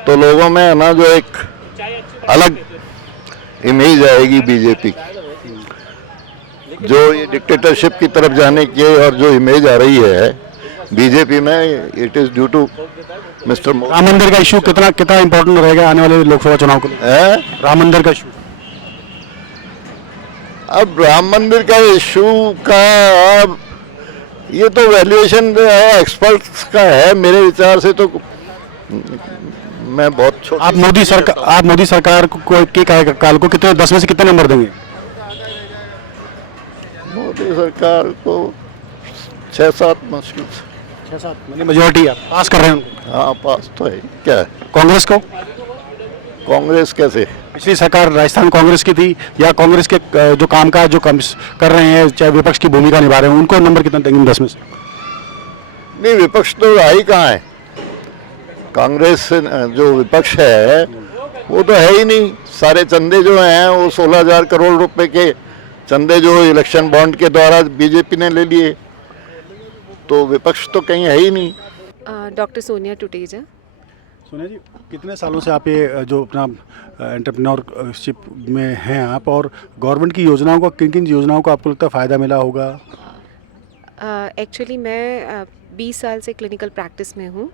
तो लोगों में है ना जो एक अलग इमेज आएगी बीजेपी जो ये डिक्टेटरशिप की तरफ जाने की और जो इमेज आ रही है बीजेपी में it is due to mister Modi. Ram Mandir का इशू कितना कितना इंपॉर्टेंट रहेगा आने वाले लोकसभा चुनाव के लिए? राम मंदिर का इशू अब राम मंदिर का इशू का अब ये तो वैल्यूएशन एक्सपर्ट्स का है। मेरे विचार से तो मैं बहुत छोटा। आप मोदी सरकार को के कार्यकाल को कितने 10 में से कितने नंबर देंगे? मोदी सरकार को 6-7 मुश्किल से। 6-7 मतलब मेजोरिटी आप पास कर रहे हैं उनको? हाँ पास तो है। क्या है कांग्रेस को? कांग्रेस कैसे? पिछली सरकार राजस्थान में कांग्रेस की थी, या कांग्रेस के जो कामकाज जो कर रहे हैं, चाहे विपक्ष की भूमिका निभा रहे हैं, उनको नंबर कितना देंगे 10 में से? नहीं, विपक्ष तो रहा ही कहाँ है। कांग्रेस जो विपक्ष है वो तो है ही नहीं। सारे चंदे जो हैं वो 16,000 करोड़ रुपए के चंदे जो इलेक्शन बॉन्ड के द्वारा बीजेपी ने ले लिए, तो विपक्ष तो कहीं है ही नहीं। डॉक्टर सोनिया टुटेजा। सोनिया जी, कितने सालों से आप ये जो अपना एंटरप्रेन्योरशिप में हैं आप, और गवर्नमेंट की योजनाओं को, किन किन योजनाओं को आपको लगता है फ़ायदा मिला होगा? एक्चुअली मैं 20 साल से क्लिनिकल प्रैक्टिस में हूँ,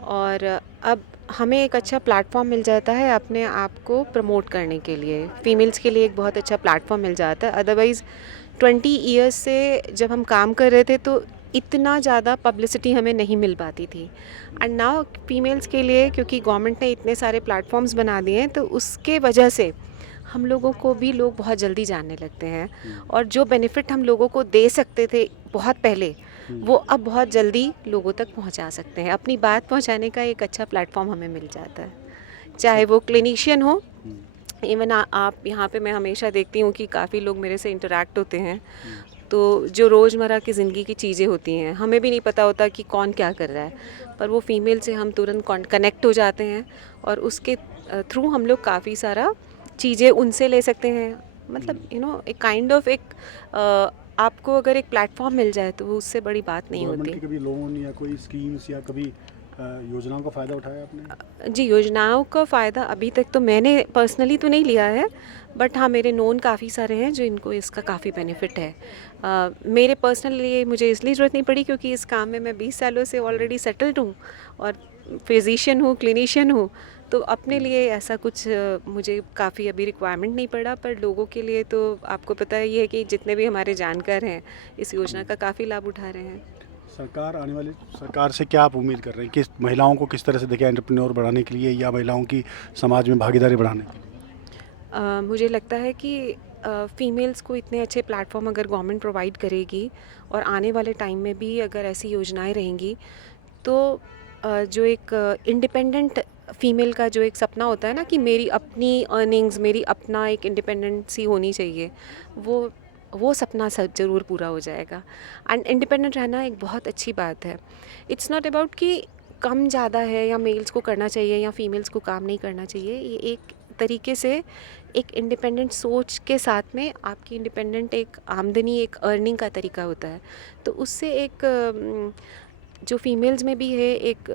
और अब हमें एक अच्छा प्लेटफॉर्म मिल जाता है अपने आप को प्रमोट करने के लिए। फीमेल्स के लिए एक बहुत अच्छा प्लेटफॉर्म मिल जाता है। अदरवाइज़ 20 ईयर्स से जब हम काम कर रहे थे तो इतना ज़्यादा पब्लिसिटी हमें नहीं मिल पाती थी। एंड नाउ फीमेल्स के लिए, क्योंकि गवर्नमेंट ने इतने सारे प्लेटफॉर्म्स बना दिए हैं, तो उसके वजह से हम लोगों को भी लोग बहुत जल्दी जानने लगते हैं, और जो बेनिफिट हम लोगों को दे सकते थे बहुत पहले, वो अब बहुत जल्दी लोगों तक पहुंचा सकते हैं। अपनी बात पहुंचाने का एक अच्छा प्लेटफॉर्म हमें मिल जाता है, चाहे वो क्लिनिशियन हो। इवन आप यहाँ पे मैं हमेशा देखती हूँ कि काफ़ी लोग मेरे से इंटरेक्ट होते हैं, तो जो रोज़मर्रा की ज़िंदगी की चीज़ें होती हैं, हमें भी नहीं पता होता कि कौन क्या कर रहा है, पर वो फीमेल से हम तुरंत कनेक्ट हो जाते हैं, और उसके थ्रू हम लोग काफ़ी सारा चीज़ें उनसे ले सकते हैं। मतलब एक काइंड ऑफ एक आपको अगर एक प्लेटफॉर्म मिल जाए तो वो उससे बड़ी बात नहीं होती। कभी लोन या कोई स्कीम्स या कभी योजनाओं का फ़ायदा उठाया आपने? जी, योजनाओं का फ़ायदा अभी तक तो मैंने पर्सनली तो नहीं लिया है, बट हाँ मेरे नोन काफ़ी सारे हैं जो इनको इसका काफ़ी बेनिफिट है। मेरे पर्सनली मुझे इसलिए ज़रूरत नहीं पड़ी क्योंकि इस काम में मैं 20 सालों से ऑलरेडी सेटल्ड हूँ, और फिजिशियन हूँ, क्लिनिशियन हूँ, तो अपने लिए ऐसा कुछ मुझे काफ़ी अभी रिक्वायरमेंट नहीं पड़ा। पर लोगों के लिए तो आपको पता ही है कि जितने भी हमारे जानकार हैं इस योजना का काफ़ी लाभ उठा रहे हैं। आने वाली सरकार से क्या आप उम्मीद कर रहे हैं कि महिलाओं को किस तरह से देखें एंटरप्रेन्योर बढ़ाने के लिए, या महिलाओं की समाज में भागीदारी बढ़ाने के लिए? मुझे लगता है कि फ़ीमेल्स को इतने अच्छे प्लेटफॉर्म अगर गवर्नमेंट प्रोवाइड करेगी, और आने वाले टाइम में भी अगर ऐसी योजनाएं रहेंगी, तो जो एक इंडिपेंडेंट फ़ीमेल का जो एक सपना होता है ना कि मेरी अपनी अर्निंग्स, मेरी अपना एक इंडिपेंडेंसी होनी चाहिए, वो सपना सब ज़रूर पूरा हो जाएगा। एंड इंडिपेंडेंट रहना एक बहुत अच्छी बात है। इट्स नॉट अबाउट कि कम ज़्यादा है, या मेल्स को करना चाहिए या फीमेल्स को काम नहीं करना चाहिए। ये एक तरीके से एक इंडिपेंडेंट सोच के साथ में आपकी इंडिपेंडेंट एक आमदनी, एक अर्निंग का तरीका होता है। तो उससे एक जो फीमेल्स में भी है एक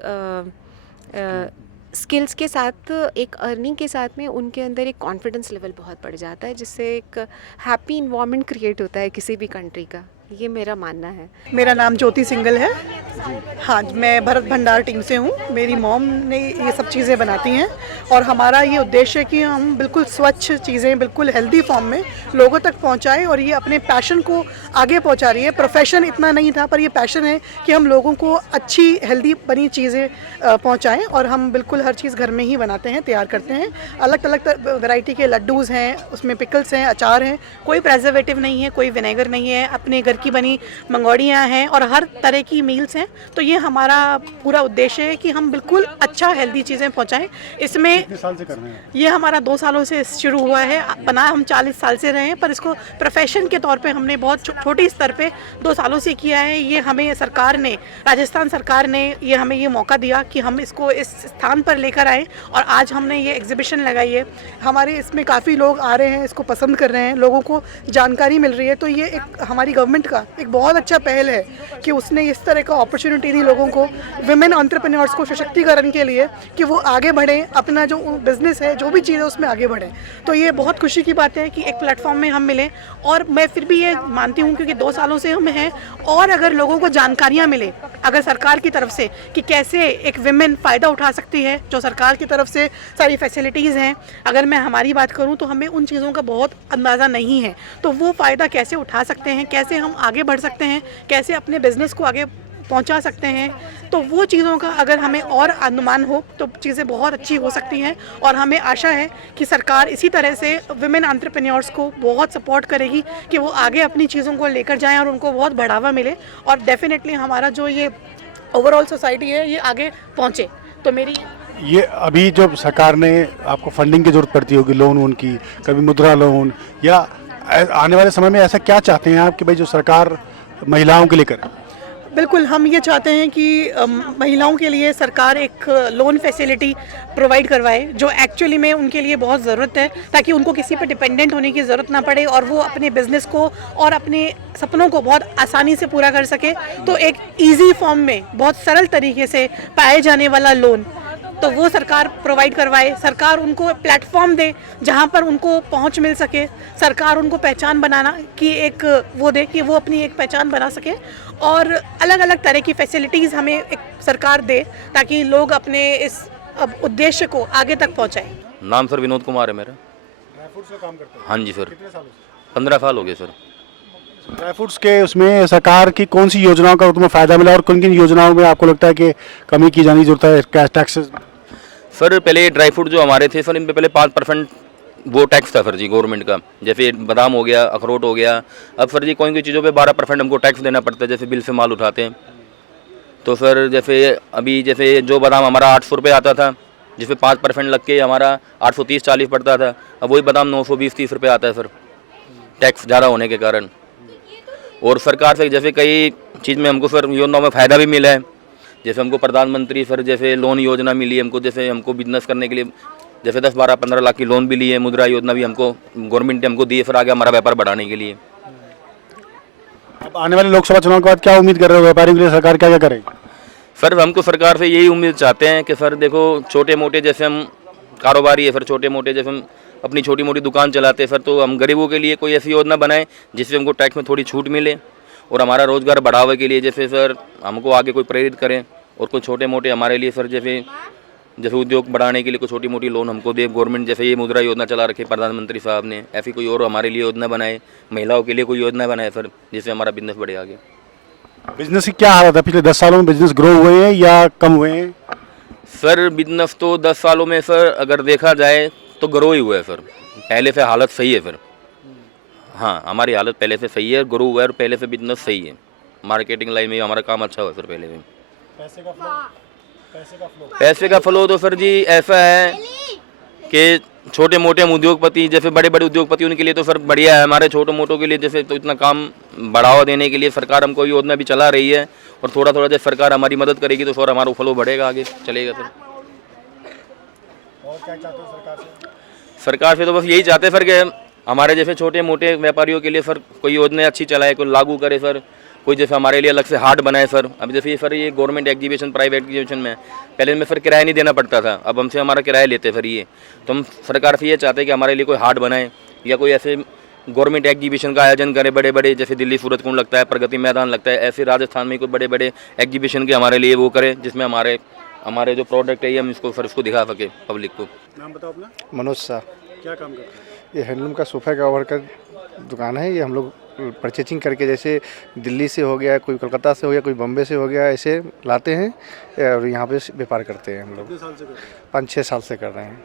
स्किल्स के साथ, एक अर्निंग के साथ में उनके अंदर एक कॉन्फिडेंस लेवल बहुत बढ़ जाता है, जिससे एक हैप्पी इन्वायरमेंट क्रिएट होता है किसी भी कंट्री का। ये मेरा मानना है। मेरा नाम ज्योति सिंगल है। हाँ, मैं भरत भंडार टीम से हूँ। मेरी मॉम ने ये सब चीज़ें बनाती हैं, और हमारा ये उद्देश्य है कि हम बिल्कुल स्वच्छ चीज़ें बिल्कुल हेल्दी फॉर्म में लोगों तक पहुँचाएं, और ये अपने पैशन को आगे पहुँचा रही है। प्रोफेशन इतना नहीं था, पर ये पैशन है कि हम लोगों को अच्छी हेल्दी बनी चीज़ें पहुँचाएँ, और हम बिल्कुल हर चीज़ घर में ही बनाते हैं, तैयार करते हैं। अलग अलग वैरायटी के लड्डूज़ हैं, उसमें पिकल्स हैं, अचार हैं, कोई प्रेजर्वेटिव नहीं है, कोई विनेगर नहीं है, अपने घर की बनी मंगोड़ियाँ हैं, और हर तरह की मील्स हैं। तो ये हमारा पूरा उद्देश्य है कि हम बिल्कुल अच्छा हेल्दी चीज़ें पहुँचाएं। इसमें कितने साल से कर रहे हैं? ये हमारा 2 सालों से शुरू हुआ है। बना हम 40 साल से रहे हैं, पर इसको प्रोफेशन के तौर पे हमने बहुत छोटी स्तर पे 2 सालों से किया है। ये हमें सरकार ने, राजस्थान सरकार ने ये हमें ये मौका दिया कि हम इसको इस स्थान पर लेकर आए, और आज हमने ये एग्जीबिशन लगाई है। हमारे इसमें काफ़ी लोग आ रहे हैं, इसको पसंद कर रहे हैं, लोगों को जानकारी मिल रही है। तो ये एक हमारी गवर्नमेंट का एक बहुत अच्छा पहल है कि उसने इस तरह का अपॉर्चुनिटी दी लोगों को, विमेन एंटरप्रेन्योर्स को सशक्तिकरण के लिए, कि वो आगे बढ़ें, अपना जो बिज़नेस है जो भी चीज़ है उसमें आगे बढ़ें। तो ये बहुत खुशी की बात है कि एक प्लेटफॉर्म में हम मिलें। और मैं फिर भी ये मानती हूँ क्योंकि 2 सालों से हम हैं, और अगर लोगों को जानकारियाँ मिले अगर सरकार की तरफ से कि कैसे एक विमेन फ़ायदा उठा सकती है, जो सरकार की तरफ से सारी फैसिलिटीज़ हैं, अगर मैं हमारी बात करूं तो हमें उन चीज़ों का बहुत अंदाज़ा नहीं है। तो वो फ़ायदा कैसे उठा सकते हैं, कैसे हम आगे बढ़ सकते हैं, कैसे अपने बिज़नेस को आगे पहुंचा सकते हैं, तो वो चीज़ों का अगर हमें और अनुमान हो तो चीज़ें बहुत अच्छी हो सकती हैं। और हमें आशा है कि सरकार इसी तरह से विमेन एंटरप्रेन्योर्स को बहुत सपोर्ट करेगी कि वो आगे अपनी चीज़ों को लेकर जाएं और उनको बहुत बढ़ावा मिले, और डेफिनेटली हमारा जो ये ओवरऑल सोसाइटी है ये आगे पहुँचे। तो मेरी ये अभी जो सरकार ने आपको फंडिंग की जरूरत पड़ती होगी, लोन उनकी, कभी मुद्रा लोन, या आने वाले समय में ऐसा क्या चाहते हैं आप कि भाई जो सरकार महिलाओं के लिए करे? बिल्कुल, हम ये चाहते हैं कि महिलाओं के लिए सरकार एक लोन फैसिलिटी प्रोवाइड करवाए जो एक्चुअली में उनके लिए बहुत ज़रूरत है, ताकि उनको किसी पे डिपेंडेंट होने की ज़रूरत ना पड़े और वो अपने बिज़नेस को और अपने सपनों को बहुत आसानी से पूरा कर सके। तो एक इजी फॉर्म में बहुत सरल तरीके से पाए जाने वाला लोन तो वो सरकार प्रोवाइड करवाए। सरकार उनको प्लेटफॉर्म दे जहाँ पर उनको पहुँच मिल सके। सरकार उनको पहचान बनाना की एक वो दे कि वो अपनी एक पहचान बना सके, और अलग अलग तरह की फैसिलिटीज़ हमें एक सरकार दे ताकि लोग अपने इस अब उद्देश्य को आगे तक पहुँचाएं। नाम सर विनोद कुमार है मेरा। ड्राई फ्रूट्स का काम करते हैं? हाँ जी सर, कितने सालों से? 15 साल हो गए सर। ड्राई फ्रूट्स के उसमें सरकार की कौन सी योजनाओं का तुम्हें फ़ायदा मिला और किन किन योजनाओं में आपको लगता है कि कमी की जाने की जरूरत है कैश टैक्सेस? सर पहले ड्राई फ्रूट जो हमारे थे सर, इन पे पहले 5% वो टैक्स था सर जी गवर्नमेंट का। जैसे बादाम हो गया, अखरोट हो गया, अब सर जी कोई चीज़ों पे 12% हमको टैक्स देना पड़ता है, जैसे बिल से माल उठाते हैं। तो सर जैसे अभी जैसे जो बादाम हमारा 800 रुपये आता था, जिसपे 5% लग के हमारा 830-40 पड़ता था, अब वही बादाम 920-30 रुपये आता है सर, टैक्स ज़्यादा होने के कारण। और सरकार से जैसे कई चीज़ में हमको सर योजनाओं में फ़ायदा भी मिला है। जैसे हमको प्रधानमंत्री सर जैसे लोन योजना मिली हमको, जैसे हमको बिजनेस करने के लिए जैसे 10-12-15 लाख की लोन भी ली है। मुद्रा योजना भी हमको गवर्नमेंट ने हमको दी है सर, आगे हमारा व्यापार बढ़ाने के लिए। अब आने वाले लोकसभा चुनाव के बाद क्या उम्मीद कर रहे हो, व्यापारियों के लिए सरकार क्या क्या करेगी? सर हम तो सरकार से यही उम्मीद चाहते हैं कि सर देखो छोटे मोटे जैसे हम कारोबारी है सर, छोटे मोटे जैसे हम अपनी छोटी मोटी दुकान चलाते हैं सर, तो हम गरीबों के लिए कोई ऐसी योजना बनाएं जिससे हमको टैक्स में थोड़ी छूट मिले और हमारा रोज़गार बढ़ावे के लिए जैसे सर हमको आगे कोई प्रेरित करें। और कोई छोटे मोटे हमारे लिए सर जैसे उद्योग बढ़ाने के लिए कोई छोटी मोटी लोन हमको दे गवर्नमेंट। जैसे ये मुद्रा योजना चला रखी प्रधानमंत्री साहब ने, ऐसी कोई और हमारे लिए योजना बनाए, महिलाओं के लिए कोई योजना बनाए सर, जिससे हमारा बिजनेस बढ़े आगे। बिजनेस की क्या हालत है? पिछले 10 सालों में बिजनेस ग्रो हुए हैं या कम हुए हैं? सर बिजनेस तो 10 सालों में सर अगर देखा जाए तो ग्रो ही हुआ है सर, पहले से हालत सही है सर। हाँ हमारी हालत पहले से सही है, ग्रो हुआ है और पहले से बिजनेस सही है। मार्केटिंग लाइन में हमारा काम अच्छा हुआ सर पहले से। पैसे का फ्लो तो सर जी ऐसा है कि छोटे मोटे हम उद्योगपति जैसे बड़े बड़े उद्योगपति उनके लिए तो सर बढ़िया है, हमारे छोटे मोटों के लिए जैसे तो इतना काम बढ़ावा देने के लिए सरकार हमको योजना भी चला रही है और थोड़ा थोड़ा जैसे सरकार हमारी मदद करेगी तो सर हमारा फ्लो बढ़ेगा, आगे चलेगा सर। और क्या चाहते हो सरकार से? सरकार से तो बस यही चाहते हैं सर कि हमारे जैसे छोटे मोटे व्यापारियों के लिए सर कोई योजना अच्छी चलाए, कोई लागू करे सर, कोई जैसे हमारे लिए अलग से हाट बनाए सर। अब जैसे सर ये गवर्नमेंट एग्जीबिशन प्राइवेट एग्जीबिशन में पहले में सर किराया नहीं देना पड़ता था, अब हमसे हमारा किराया लेते सर ये। तो हम सरकार से ये चाहते हैं कि हमारे लिए कोई हाट बनाए या कोई ऐसे गवर्नमेंट एग्जीबिशन का आयोजन करे बड़े बड़े, जैसे दिल्ली सूरत कुंड लगता है, प्रगति मैदान लगता है, ऐसे राजस्थान में कोई बड़े बड़े एग्जीबिशन के हमारे लिए वो करे जिसमें हमारे जो प्रोडक्ट है हम इसको सर इसको दिखा सके पब्लिक को। नाम बताओ अपना। मनोज शाह। क्या काम करते हैं? ये हैंडलूम का सोफ़ा कवर का दुकान है। ये हम लोग परचेजिंग करके जैसे दिल्ली से हो गया, कोई कोलकाता से हो गया, कोई बम्बे से हो गया, ऐसे लाते हैं और यहाँ पे व्यापार करते हैं हम लोग। कितने साल से कर रहे हैं? 5-6 साल से कर रहे हैं।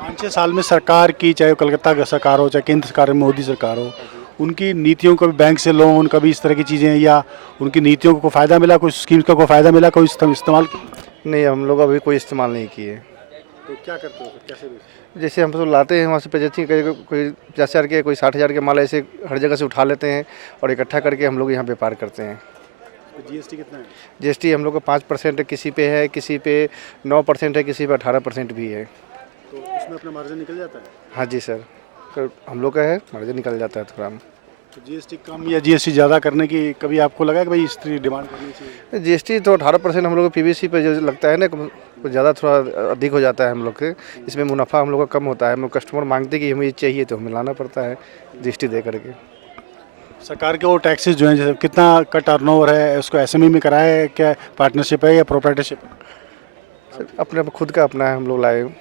5-6 साल में सरकार की, चाहे कलकत्ता का सरकार हो चाहे केंद्र सरकार मोदी सरकार हो, उनकी नीतियों का भी बैंक से लोन कभी इस तरह की चीज़ें या उनकी नीतियों को फ़ायदा मिला, कोई स्कीम्स का कोई फ़ायदा मिला, कोई इस्तेमाल? नहीं, हम लोग अभी कोई इस्तेमाल नहीं किए। तो क्या करते हो, कैसे? जैसे हम तो लाते हैं वहाँ से परचेजिंग करके, कोई 50,000 के, कोई 60,000 के माल ऐसे हर जगह से उठा लेते हैं और इकट्ठा करके हम लोग यहाँ व्यापार करते हैं। जीएसटी कितना है? जीएसटी हम लोग का 5% किसी पे है, किसी पे 9% है, किसी पे 18% भी है। तो उसमें अपना मार्जिन निकल जाता है? हाँ जी सर, तो हम लोग का है मार्जिन निकल जाता है थोड़ा। तो जीएसटी कम या जीएसटी ज़्यादा करने की कभी आपको लगा कि भाई इस तरह डिमांड करनी चाहिए? जीएसटी तो 18% हम लोग को पीवीसी पे जो लगता है ना, कुछ ज़्यादा थोड़ा अधिक हो जाता है हम लोग के, इसमें मुनाफा हम लोग का कम होता है। हम कस्टमर मांगते कि हमें ये चाहिए तो हमें लाना पड़ता है जीएसटी दे करके। सरकार के वो टैक्सेस जो हैं, जैसे कितना का टर्नओवर है, उसको एसएमई में कराया है, क्या पार्टनरशिप है या प्रोप्राइटरशिप? अपने खुद का अपना है, हम लोग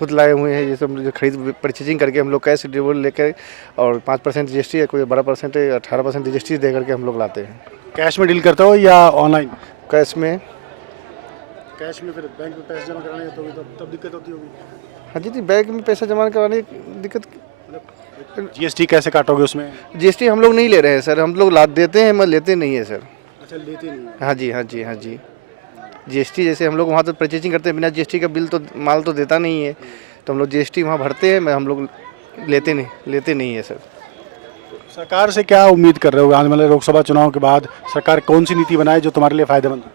खुद लाए हुए हैं। ये सब जो खरीद परचेजिंग करके हम लोग कैश डिलीवर लेकर, और 5% जीएसटी है, कोई बड़ा परसेंट 18% जीएसटी दे करके हम लोग लाते हैं। कैश में डील करते हो या ऑनलाइन? कैश में। कैश में फिर बैंक में पैसे जमा कराने तो तब दिक्कत होती होगी। हाँ जी, बैंक में पैसा जमा करवाने की दिक्कत। जीएसटी कैसे काटोगे उसमें? जीएसटी हम लोग नहीं ले रहे हैं सर, हम लोग ला देते हैं, मगर लेते नहीं है सर। अच्छा, लेते नहीं है। हाँ जी, हाँ जी, हाँ जी। जीएसटी जैसे हम लोग वहाँ तो परचेजिंग करते हैं, बिना जीएसटी का बिल तो माल तो देता नहीं है, तो हम लोग जीएसटी वहाँ भरते हैं, हम लोग लेते नहीं है सर। सरकार से क्या उम्मीद कर रहे हो आने वाले लोकसभा चुनाव के बाद? सरकार कौन सी नीति बनाए जो तुम्हारे लिए फायदेमंद हो?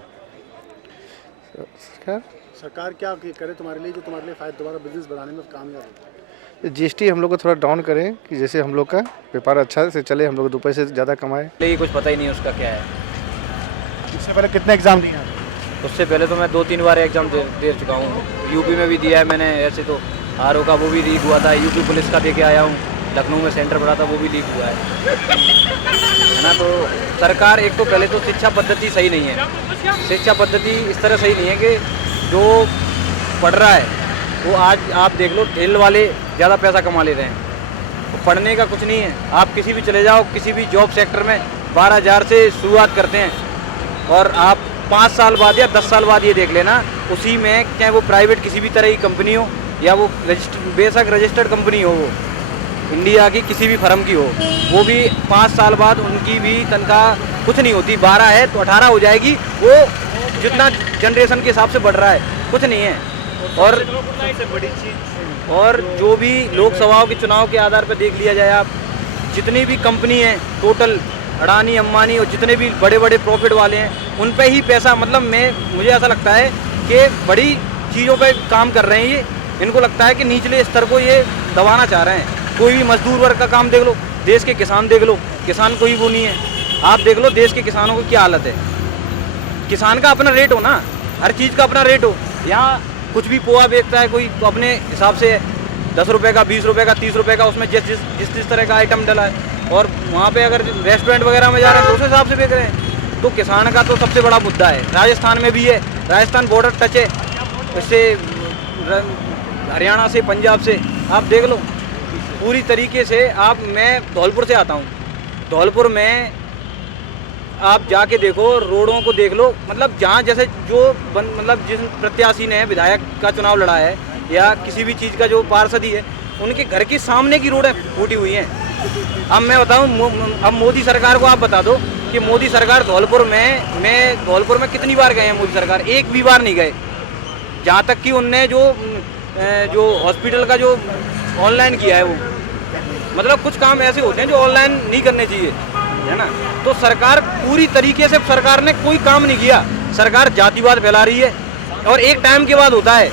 सरकार क्या करे तुम्हारे लिए जो तुम्हारे लिए तुम्हारा बिजनेस बढ़ाने में कामयाब हो? जीएसटी हम लोग को थोड़ा डाउन करें कि जैसे हम लोग का व्यापार अच्छा से चले, हम लोग 2 पैसे ज़्यादा कमाएं। ये कुछ पता ही नहीं उसका क्या है। इससे पहले कितने एग्जाम दिए हैं? उससे पहले तो मैं 2-3 बार एग्जाम दे चुका हूँ। यूपी में भी दिया है मैंने, ऐसे तो आरओ का वो भी लीक हुआ था, यूपी पुलिस का दे के आया हूँ, लखनऊ में सेंटर पड़ा था वो भी लीक हुआ है ना। तो सरकार एक तो पहले तो शिक्षा पद्धति सही नहीं है। शिक्षा पद्धति इस तरह सही नहीं है कि जो पढ़ रहा है वो आज आप देख लो, ठेल वाले ज़्यादा पैसा कमा ले रहे हैं। तो पढ़ने का कुछ नहीं है। आप किसी भी चले जाओ, किसी भी जॉब सेक्टर में 12,000 से शुरुआत करते हैं, और आप 5 साल बाद या 10 साल बाद ये देख लेना, उसी में चाहे वो प्राइवेट किसी भी तरह की कंपनी हो या वो बेशक रजिस्टर्ड कंपनी हो, वो इंडिया की किसी भी फर्म की हो, वो भी 5 साल बाद उनकी भी तनख्वाह कुछ नहीं होती। 12 है तो 18 हो जाएगी, वो जितना जनरेशन के हिसाब से बढ़ रहा है कुछ नहीं है। और सबसे बड़ी चीज़, और जो भी लोकसभाओं के चुनाव के आधार पर देख लिया जाए, आप जितनी भी कंपनी हैं टोटल, अडानी अंबानी और जितने भी बड़े बड़े प्रॉफिट वाले हैं, उन पे ही पैसा, मतलब मुझे ऐसा लगता है कि बड़ी चीज़ों पे काम कर रहे हैं ये। इनको लगता है कि निचले स्तर को ये दबाना चाह रहे हैं। कोई भी मजदूर वर्ग का काम देख लो, देश के किसान देख लो, किसान कोई वो नहीं है। आप देख लो देश के किसानों की क्या हालत है। किसान का अपना रेट हो ना, हर चीज़ का अपना रेट हो। यहाँ कुछ भी पोहा बेचता है कोई तो अपने हिसाब से 10 रुपये का, 20 रुपये का, 30 रुपये का, उसमें जिस तरह का आइटम डला है। और वहाँ पे अगर रेस्टोरेंट वगैरह में जा रहे हैं तो उस हिसाब से बेच रहे हैं। तो किसान का तो सबसे बड़ा मुद्दा है। राजस्थान में भी है, राजस्थान बॉर्डर टच है इससे, हरियाणा से, पंजाब से, आप देख लो पूरी तरीके से। मैं धौलपुर से आता हूँ, धौलपुर में आप जाके देखो, रोडों को देख लो, मतलब जहाँ जैसे मतलब जिस प्रत्याशी ने विधायक का चुनाव लड़ा है या किसी भी चीज़ का जो पार्षद है, उनके घर के सामने की रोडें फूटी हुई हैं। अब मैं बताऊं, अब मोदी सरकार को आप बता दो कि मोदी सरकार धौलपुर में कितनी बार गए हैं मोदी सरकार? एक भी बार नहीं गए। जहाँ तक कि उनने जो हॉस्पिटल का जो ऑनलाइन किया है, वो मतलब कुछ काम ऐसे होते हैं जो ऑनलाइन नहीं करने चाहिए, है ना। तो सरकार पूरी तरीके से, सरकार ने कोई काम नहीं किया। सरकार जातिवाद फैला रही है, और एक टाइम के बाद होता है।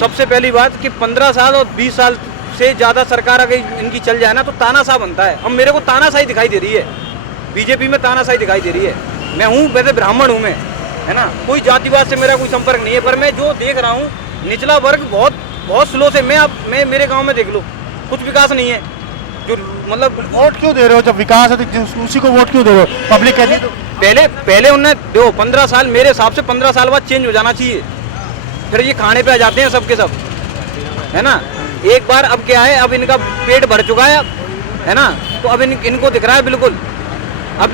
सबसे पहली बात कि 15 साल और 20 साल से ज़्यादा सरकार अगर इनकी चल जाए ना तो तानाशाह बनता है। अब मेरे को तानाशाही दिखाई दे रही है, बीजेपी में तानाशाही दिखाई दे रही है। मैं हूँ वैसे ब्राह्मण हूँ मैं, है ना, कोई जातिवाद से मेरा कोई संपर्क नहीं है, पर मैं जो देख रहा हूँ निचला वर्ग बहुत स्लो से, मैं मेरे गाँव में देख लो कुछ विकास नहीं है। जो मतलब वोट क्यों दे रहे हो? जब विकास है तो उसी को वोट क्यों दे रहे हो? पब्लिक कहती है तो पहले उन्हें दो 15 साल, मेरे हिसाब से 15 साल बाद चेंज हो जाना चाहिए। फिर ये खाने पे आ जाते हैं सबके सब, है ना। एक बार अब क्या है, अब इनका पेट भर चुका है ना, तो अब इनको दिख रहा है बिल्कुल। अब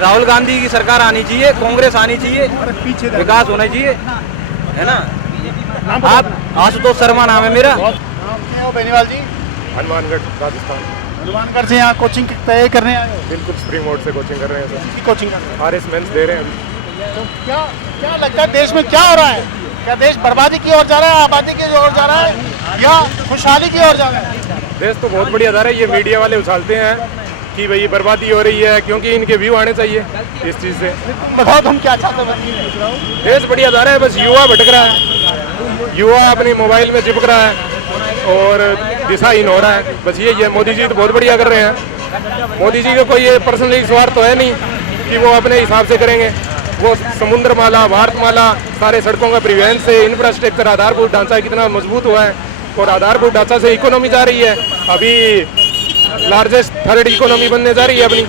राहुल गांधी की सरकार आनी चाहिए, कांग्रेस आनी चाहिए, विकास होना चाहिए, है ना। आप आशुतोष शर्मा नाम है मेरा। बेनीवाल जी, हनुमानगढ़ राजस्थान। हनुमानगढ़ से यहाँ कोचिंग तय करने आए हो? बिल्कुल स्प्रिंग बोर्ड से कोचिंग कर रहे हैं सर। कोचिंग कर रहे हैं? RS मेंस दे रहे हैं अभी। तो क्या लगता है देश में क्या हो रहा है? क्या देश बर्बादी की ओर जा रहा है, आबादी की ओर जा रहा है, या खुशहाली की ओर जा रहा है? देश तो बहुत बढ़िया जा रहा है। ये मीडिया वाले उछालते हैं कि भाई बर्बादी हो रही है, क्योंकि इनके व्यू आने चाहिए इस चीज़ से। बताओ तुम क्या चाहते हो? देश बढ़िया जा रहा है, बस युवा भटक रहा है, युवा अपनी मोबाइल में चिपक रहा है और दिशाहीन हो रहा है। बस यही है, मोदी जी तो बहुत बढ़िया कर रहे हैं। मोदी जी का कोई ये पर्सनली स्वार्थ तो है नहीं कि वो अपने हिसाब से करेंगे। वो समुद्र माला, भारतमाला, सारे सड़कों का परिवहन से इंफ्रास्ट्रक्चर, आधारभूत ढांचा कितना मजबूत हुआ है और आधारभूत ढांचा से इकोनॉमी जा रही है। अभी लार्जेस्ट थर्ड इकोनॉमी बनने जा रही है अपनी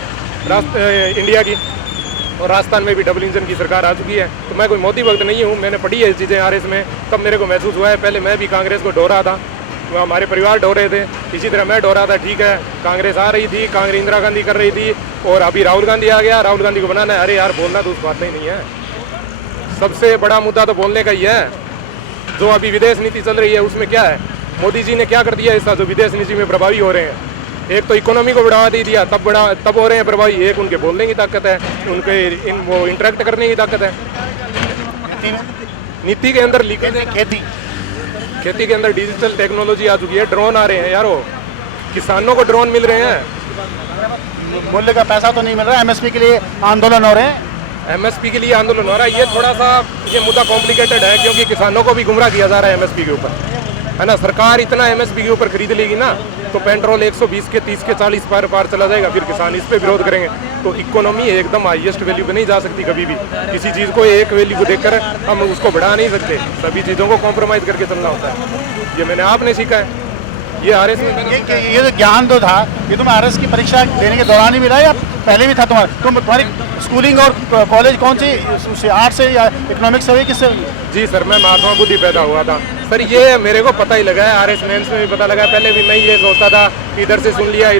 इंडिया की, और राजस्थान में भी डबल इंजन की सरकार आ चुकी है। तो मैं कोई मोदी भक्त नहीं हूँ, मैंने पढ़ी है ये चीज़ें आरएस में, तब मेरे को महसूस हुआ है। पहले मैं भी कांग्रेस को ढो रहा था, तो हमारे परिवार ढो रहे थे, इसी तरह मैं ढो रहा था। ठीक है, कांग्रेस आ रही थी, कांग्रेस इंदिरा गांधी कर रही थी, और अभी राहुल गांधी आ गया, राहुल गांधी को बनाना है। अरे यार, बोलना तो उस बात नहीं है, सबसे बड़ा मुद्दा तो बोलने का ही है। जो अभी विदेश नीति चल रही है उसमें क्या है, मोदी जी ने क्या कर दिया ऐसा जो विदेश नीति में प्रभावी हो रहे हैं। एक तो इकोनॉमी को बढ़ावा दे दिया, तब हो रहे हैं प्रभावी। एक उनके बोलने की ताकत है, उनके वो इंटरेक्ट करने की ताकत है। नीति के अंदर लीकेज है। खेती के अंदर डिजिटल टेक्नोलॉजी आ चुकी है, ड्रोन आ रहे हैं यारो, किसानों को ड्रोन मिल रहे हैं। मूल्य का पैसा तो नहीं मिल रहा, एमएसपी के लिए आंदोलन हो रहे हैं। एमएसपी के लिए आंदोलन हो रहा है। ये थोड़ा सा ये मुद्दा कॉम्प्लिकेटेड है, क्योंकि किसानों को भी गुमराह किया जा रहा है एमएसपी के ऊपर, है ना। सरकार इतना एमएसपी के ऊपर खरीद लेगी ना, तो पेट्रोल 120 के 30 के 40 पार चला जाएगा, फिर किसान इस पे विरोध करेंगे। तो इकोनॉमी एकदम हाईएस्ट वैल्यू पे नहीं जा सकती कभी भी। किसी चीज़ को एक वैल्यू को देखकर हम उसको बढ़ा नहीं सकते, सभी चीज़ों को कॉम्प्रोमाइज़ करके चलना होता है। ये मैंने आपने सीखा है, ये आरएस में ये जो ज्ञान तो था, ये तुम्हें आरएस की परीक्षा देने के दौरान ही मिला या पहले भी था तुम्हारी स्कूलिंग और कॉलेज कौन सी आर्ट से या इकोनॉमिक्स से, किससे? जी सर, मैं महात्मा बुद्धि पैदा हुआ था सर। ये मेरे को पता ही लगा है, आरएस मेंस में भी पता लगा। पहले भी मैं ये सोचता था, इधर से सुन लिया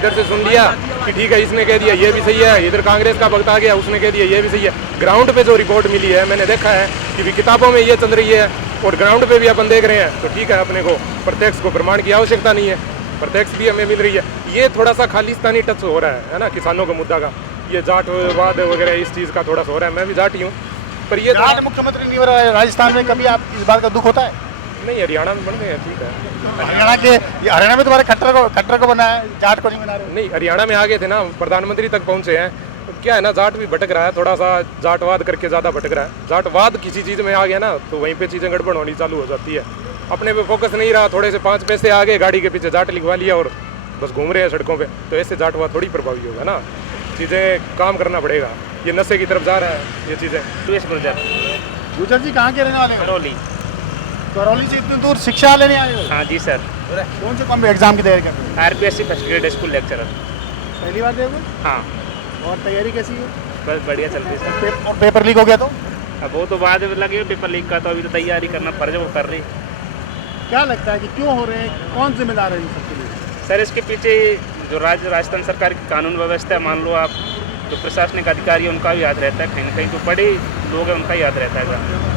कि ठीक है, इसने कह दिया ये भी सही है, इधर कांग्रेस का वक्त आ गया, उसने कह दिया ये भी सही है। ग्राउंड पे जो रिपोर्ट मिली है, मैंने देखा है कि भी किताबों में ये चल रही है और ग्राउंड पे भी अपन देख रहे हैं। तो ठीक है, अपने को प्रत्यक्ष को प्रमाण की आवश्यकता नहीं है, प्रत्यक्ष भी हमें मिल रही है। ये थोड़ा सा खालिस्तानी टच हो रहा है ना, किसानों के मुद्दा का, ये जाटवाद वगैरह इस चीज़ का थोड़ा सा हो रहा है। मैं भी जाट ही हूँ, पर ये जाट मुख्यमंत्री नहीं हो रहा है राजस्थान में, कभी आप इस बात का दुख होता है? नहीं, हरियाणा में बन गए हैं, ठीक है। हरियाणा में तुम्हारे खट्टर को बनाया, जाट को नहीं बना रहे? नहीं, हरियाणा में आ गए थे ना, प्रधानमंत्री तक पहुंचे हैं। तो क्या है ना, जाट भी भटक रहा है थोड़ा सा, जाटवाद करके ज़्यादा भटक रहा है। जाटवाद किसी चीज़ में आ गया ना, तो वहीं पे चीज़ें गड़बड़ होनी चालू हो जाती है। अपने पे फोकस नहीं रहा, थोड़े से 5 पैसे आ गए, गाड़ी के पीछे जाट लिखवा लिया और बस घूम रहे हैं सड़कों पे। तो ऐसे जाटवाद थोड़ी प्रभावी होगा ना, चीज़ें काम करना पड़ेगा। ये नशे की तरफ जा रहा है ये चीज़ें। गुजर जी कहाँ के रहने वाले हो? करौली से इतनी दूर शिक्षा लेने आए हो? हाँ जी सर, कौन से कम एग्जाम की तैयारी कर रहे हो? RPSC first grade school lecturer. पहली बार देखो। हाँ, और तैयारी कैसी है? बस बढ़िया चल रही है सर। और पेपर लीक हो गया तो? अब वो तो बाद में लगे पेपर लीक का, तो अभी तो तैयारी करना फर्ज वो कर रही। क्या लगता है कि क्यों हो रहे हैं, कौन जिम्मेदार है इन सबके लिए? सर, इसके पीछे जो राजस्थान सरकार की कानून व्यवस्था, मान लो आप, जो प्रशासनिक अधिकारी है उनका भी याद रहता है, कहीं ना कहीं जो बड़े लोग हैं उनका याद रहता है।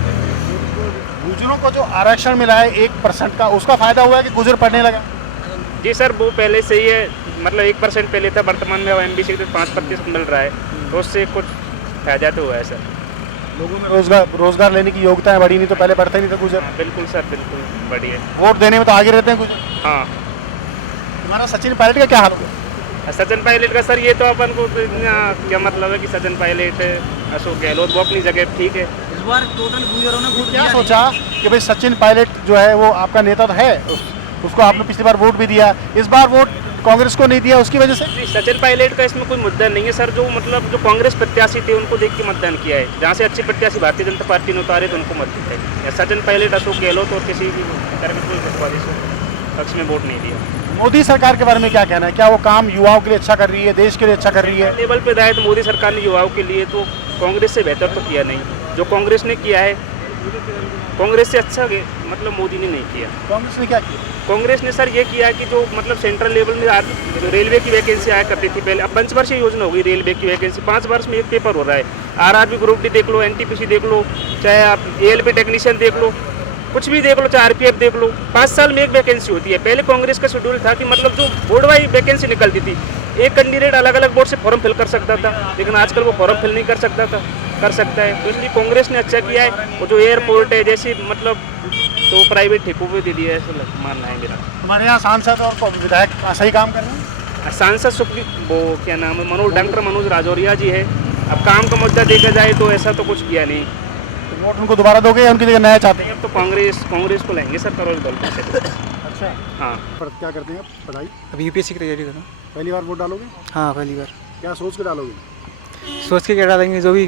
गुजरों को जो आरक्षण मिला है 1% का, उसका फायदा हुआ है कि गुजर पढ़ने लगा? जी सर, वो पहले से ही है, मतलब 1% पहले था, वर्तमान में एमबीसी के 5% मिल रहा है, तो उससे कुछ फायदा तो हुआ है सर। लोगों में रोजगार लेने की योग्यता बढ़ी, नहीं तो पहले बढ़ता ही नहीं था गुजर। बिल्कुल सर, बिल्कुल बढ़ी है। वोट देने में तो आगे रहते हैं गुजर। हाँ। तुम्हारा सचिन पायलट का क्या हाल होगा? सचिन पायलट का सर, ये तो अपन को क्या मतलब है कि सचिन पायलट, अशोक गहलोत वो अपनी जगह ठीक है। इस बार टोटल गुजरों ने वोट क्या सोचा कि भाई सचिन पायलट जो है वो आपका नेता तो है, उसको आपने पिछली बार वोट भी दिया, इस बार वोट कांग्रेस को नहीं दिया, उसकी वजह से? नहीं, सचिन पायलट का इसमें कोई मुद्दा नहीं है सर। जो मतलब जो कांग्रेस प्रत्याशी थे उनको देख के मतदान किया है, जहाँ से अच्छे प्रत्याशी भारतीय जनता पार्टी ने उतारे तो उनको मत दिया है। सचिन पायलट, अशोक गहलोत और किसी भी तरह के कोई पक्ष में वोट नहीं दिया। मोदी सरकार के बारे में क्या कहना है? क्या वो काम युवाओं के लिए अच्छा कर रही है, देश के लिए अच्छा कर रही है? लेवल पे दायित्व मोदी सरकार ने युवाओं के लिए तो कांग्रेस से बेहतर तो किया नहीं। जो कांग्रेस ने किया है, कांग्रेस से अच्छा मतलब मोदी ने नहीं किया। कांग्रेस ने क्या किया? कांग्रेस ने सर ये किया कि जो मतलब सेंट्रल लेवल में जो रेलवे की वैकेंसी आया करती थी पहले, अब पंचवर्षीय योजना होगी रेलवे की वैकेंसी, 5 वर्ष में एक पेपर हो रहा है। आरआरबी ग्रुप डी देख लो, एनटीपीसी देख लो, चाहे आप एएलपी टेक्नीशियन देख लो, कुछ भी देख लो, चाहे आरपीएफ देख लो, 5 साल में एक वैकेंसी होती है। पहले कांग्रेस का शेड्यूल था कि मतलब जो बोर्ड वाइज वैकेंसी निकलती थी, एक कैंडिडेट अलग अलग बोर्ड से फॉर्म फिल कर सकता था, लेकिन आजकल वो फॉर्म फिल नहीं कर सकता है। तो इसलिए कांग्रेस ने अच्छा किया है। वो जो एयरपोर्ट है जैसी मतलब तो प्राइवेट ठेकों पे दे दिया है, ऐसा मानना है मेरा। हमारे यहाँ सांसद और विधायक सही काम कर रहे हैं? सांसद वो क्या नाम है, डॉक्टर मनोज राजौरिया जी है। अब काम का मुद्दा देखा जाए तो ऐसा तो कुछ किया नहीं। तो वोट उनको दोबारा दोगे या उनकी जगह नया चाहते हैं? अब तो कांग्रेस को लेंगे सर, करौली दल से। अच्छा, हाँ पर क्या करते हैं आप पढ़ाई? अभी यूपीएससी की तैयारी कर रहा हूँ। पहली बार वोट डालोगे? हाँ पहली बार। क्या सोच के डालोगे? सोच के क्या डालेंगे, जो भी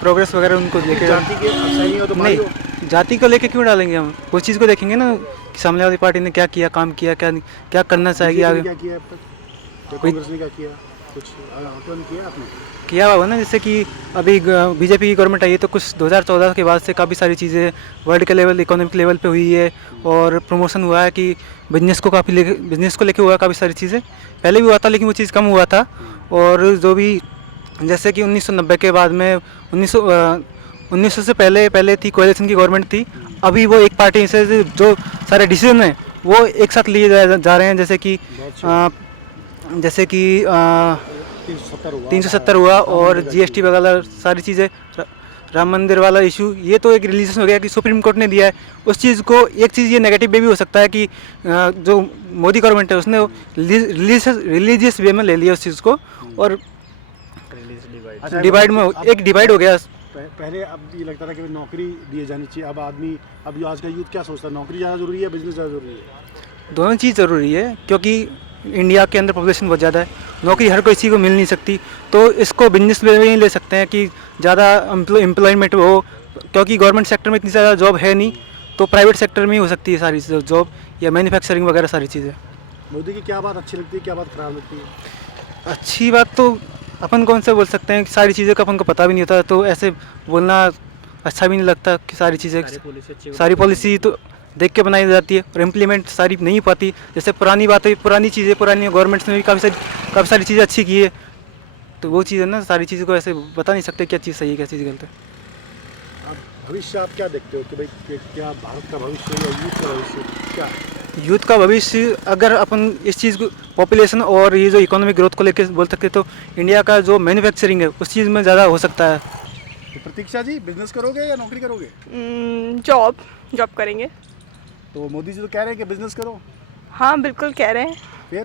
प्रोग्रेस वगैरह उनको लेके। जाति के सही हो तो भाई हो। नहीं, जाति को लेके क्यों डालेंगे हम, उस चीज़ को देखेंगे ना कि सामने वाली पार्टी ने क्या किया, काम किया, क्या क्या करना चाहिए बीजेपी ने आगे। क्या किया अब तक? तो कांग्रेस ने क्या किया? कुछ आकलन किया आपने? किया हुआ ना, जैसे कि अभी बीजेपी की गवर्नमेंट आई है तो कुछ 2014 के बाद से काफ़ी सारी चीज़ें वर्ल्ड के लेवल, इकोनॉमिक लेवल पे हुई है, और प्रमोशन हुआ है कि बिजनेस को लेके हुआ है काफ़ी सारी चीज़ें। पहले भी हुआ था लेकिन वो चीज़ कम हुआ था। और जो भी जैसे कि 1990 के बाद में 1900 से पहले थी कोएलिशन की गवर्नमेंट थी। अभी वो एक पार्टी से जो सारे डिसीजन हैं वो एक साथ लिए जा रहे हैं, जैसे कि 370 हुआ और जीएसटी वगैरह सारी चीज़ें, राम मंदिर वाला इशू, ये तो एक रिलीजन हो गया कि सुप्रीम कोर्ट ने दिया है। उस चीज़ को एक चीज़ ये नेगेटिव वे भी हो सकता है कि जो मोदी गवर्नमेंट है उसने रिलीजियस वे में ले लिया उस चीज़ को, और डिवाइड में एक डिवाइड हो गया। पहले अब ये लगता था कि नौकरी दिए जानी चाहिए, अब आज का यूथ क्या सोचता है, नौकरी ज़्यादा जरूरी है, बिजनेस ज़्यादा जरूरी है? दोनों चीज़ ज़रूरी है, क्योंकि इंडिया के अंदर पॉपुलेशन बहुत ज़्यादा है, नौकरी हर किसी को मिल नहीं सकती, तो इसको बिजनेस वे में ही ले सकते हैं कि ज़्यादा एम्प्लॉयमेंट हो, क्योंकि गवर्नमेंट सेक्टर में इतनी ज़्यादा जॉब है नहीं, तो प्राइवेट सेक्टर में ही हो सकती है सारी जॉब, या मैन्युफैक्चरिंग वगैरह सारी चीज़ें। मोदी की क्या बात अच्छी लगती है, क्या बात खराब लगती है? अच्छी बात तो अपन कौन से बोल सकते हैं कि सारी चीज़ें का अपन को पता भी नहीं होता, तो ऐसे बोलना अच्छा भी नहीं लगता कि सारी चीज़ें, सारी पॉलिसी तो देख के बनाई जाती है और इम्प्लीमेंट सारी नहीं पाती। जैसे पुरानी बातें, पुरानी चीज़ें, पुरानी गवर्नमेंट्स ने भी काफ़ी सारी चीज़ें अच्छी की है, तो वो चीज़ है ना, सारी चीज़ों को ऐसे बता नहीं सकते क्या चीज़ सही है क्या चीज़ गलत है। अब भविष्य आप क्या देखते हो कि भाई क्या भारत का भविष्य या यूथ का भविष्य क्या? यूथ का भविष्य, अगर अपन इस चीज़ को पॉपुलेशन और ये जो इकोनॉमिक ग्रोथ को लेकर बोल सकते तो इंडिया का जो मैन्युफैक्चरिंग है उस चीज़ में ज़्यादा हो सकता है। तो प्रतीक्षा जी, बिजनेस करोगे या नौकरी करोगे? जॉब करेंगे। तो मोदी जी तो कह रहे हैं कि बिजनेस करो। हाँ बिल्कुल कह रहे हैं, फिर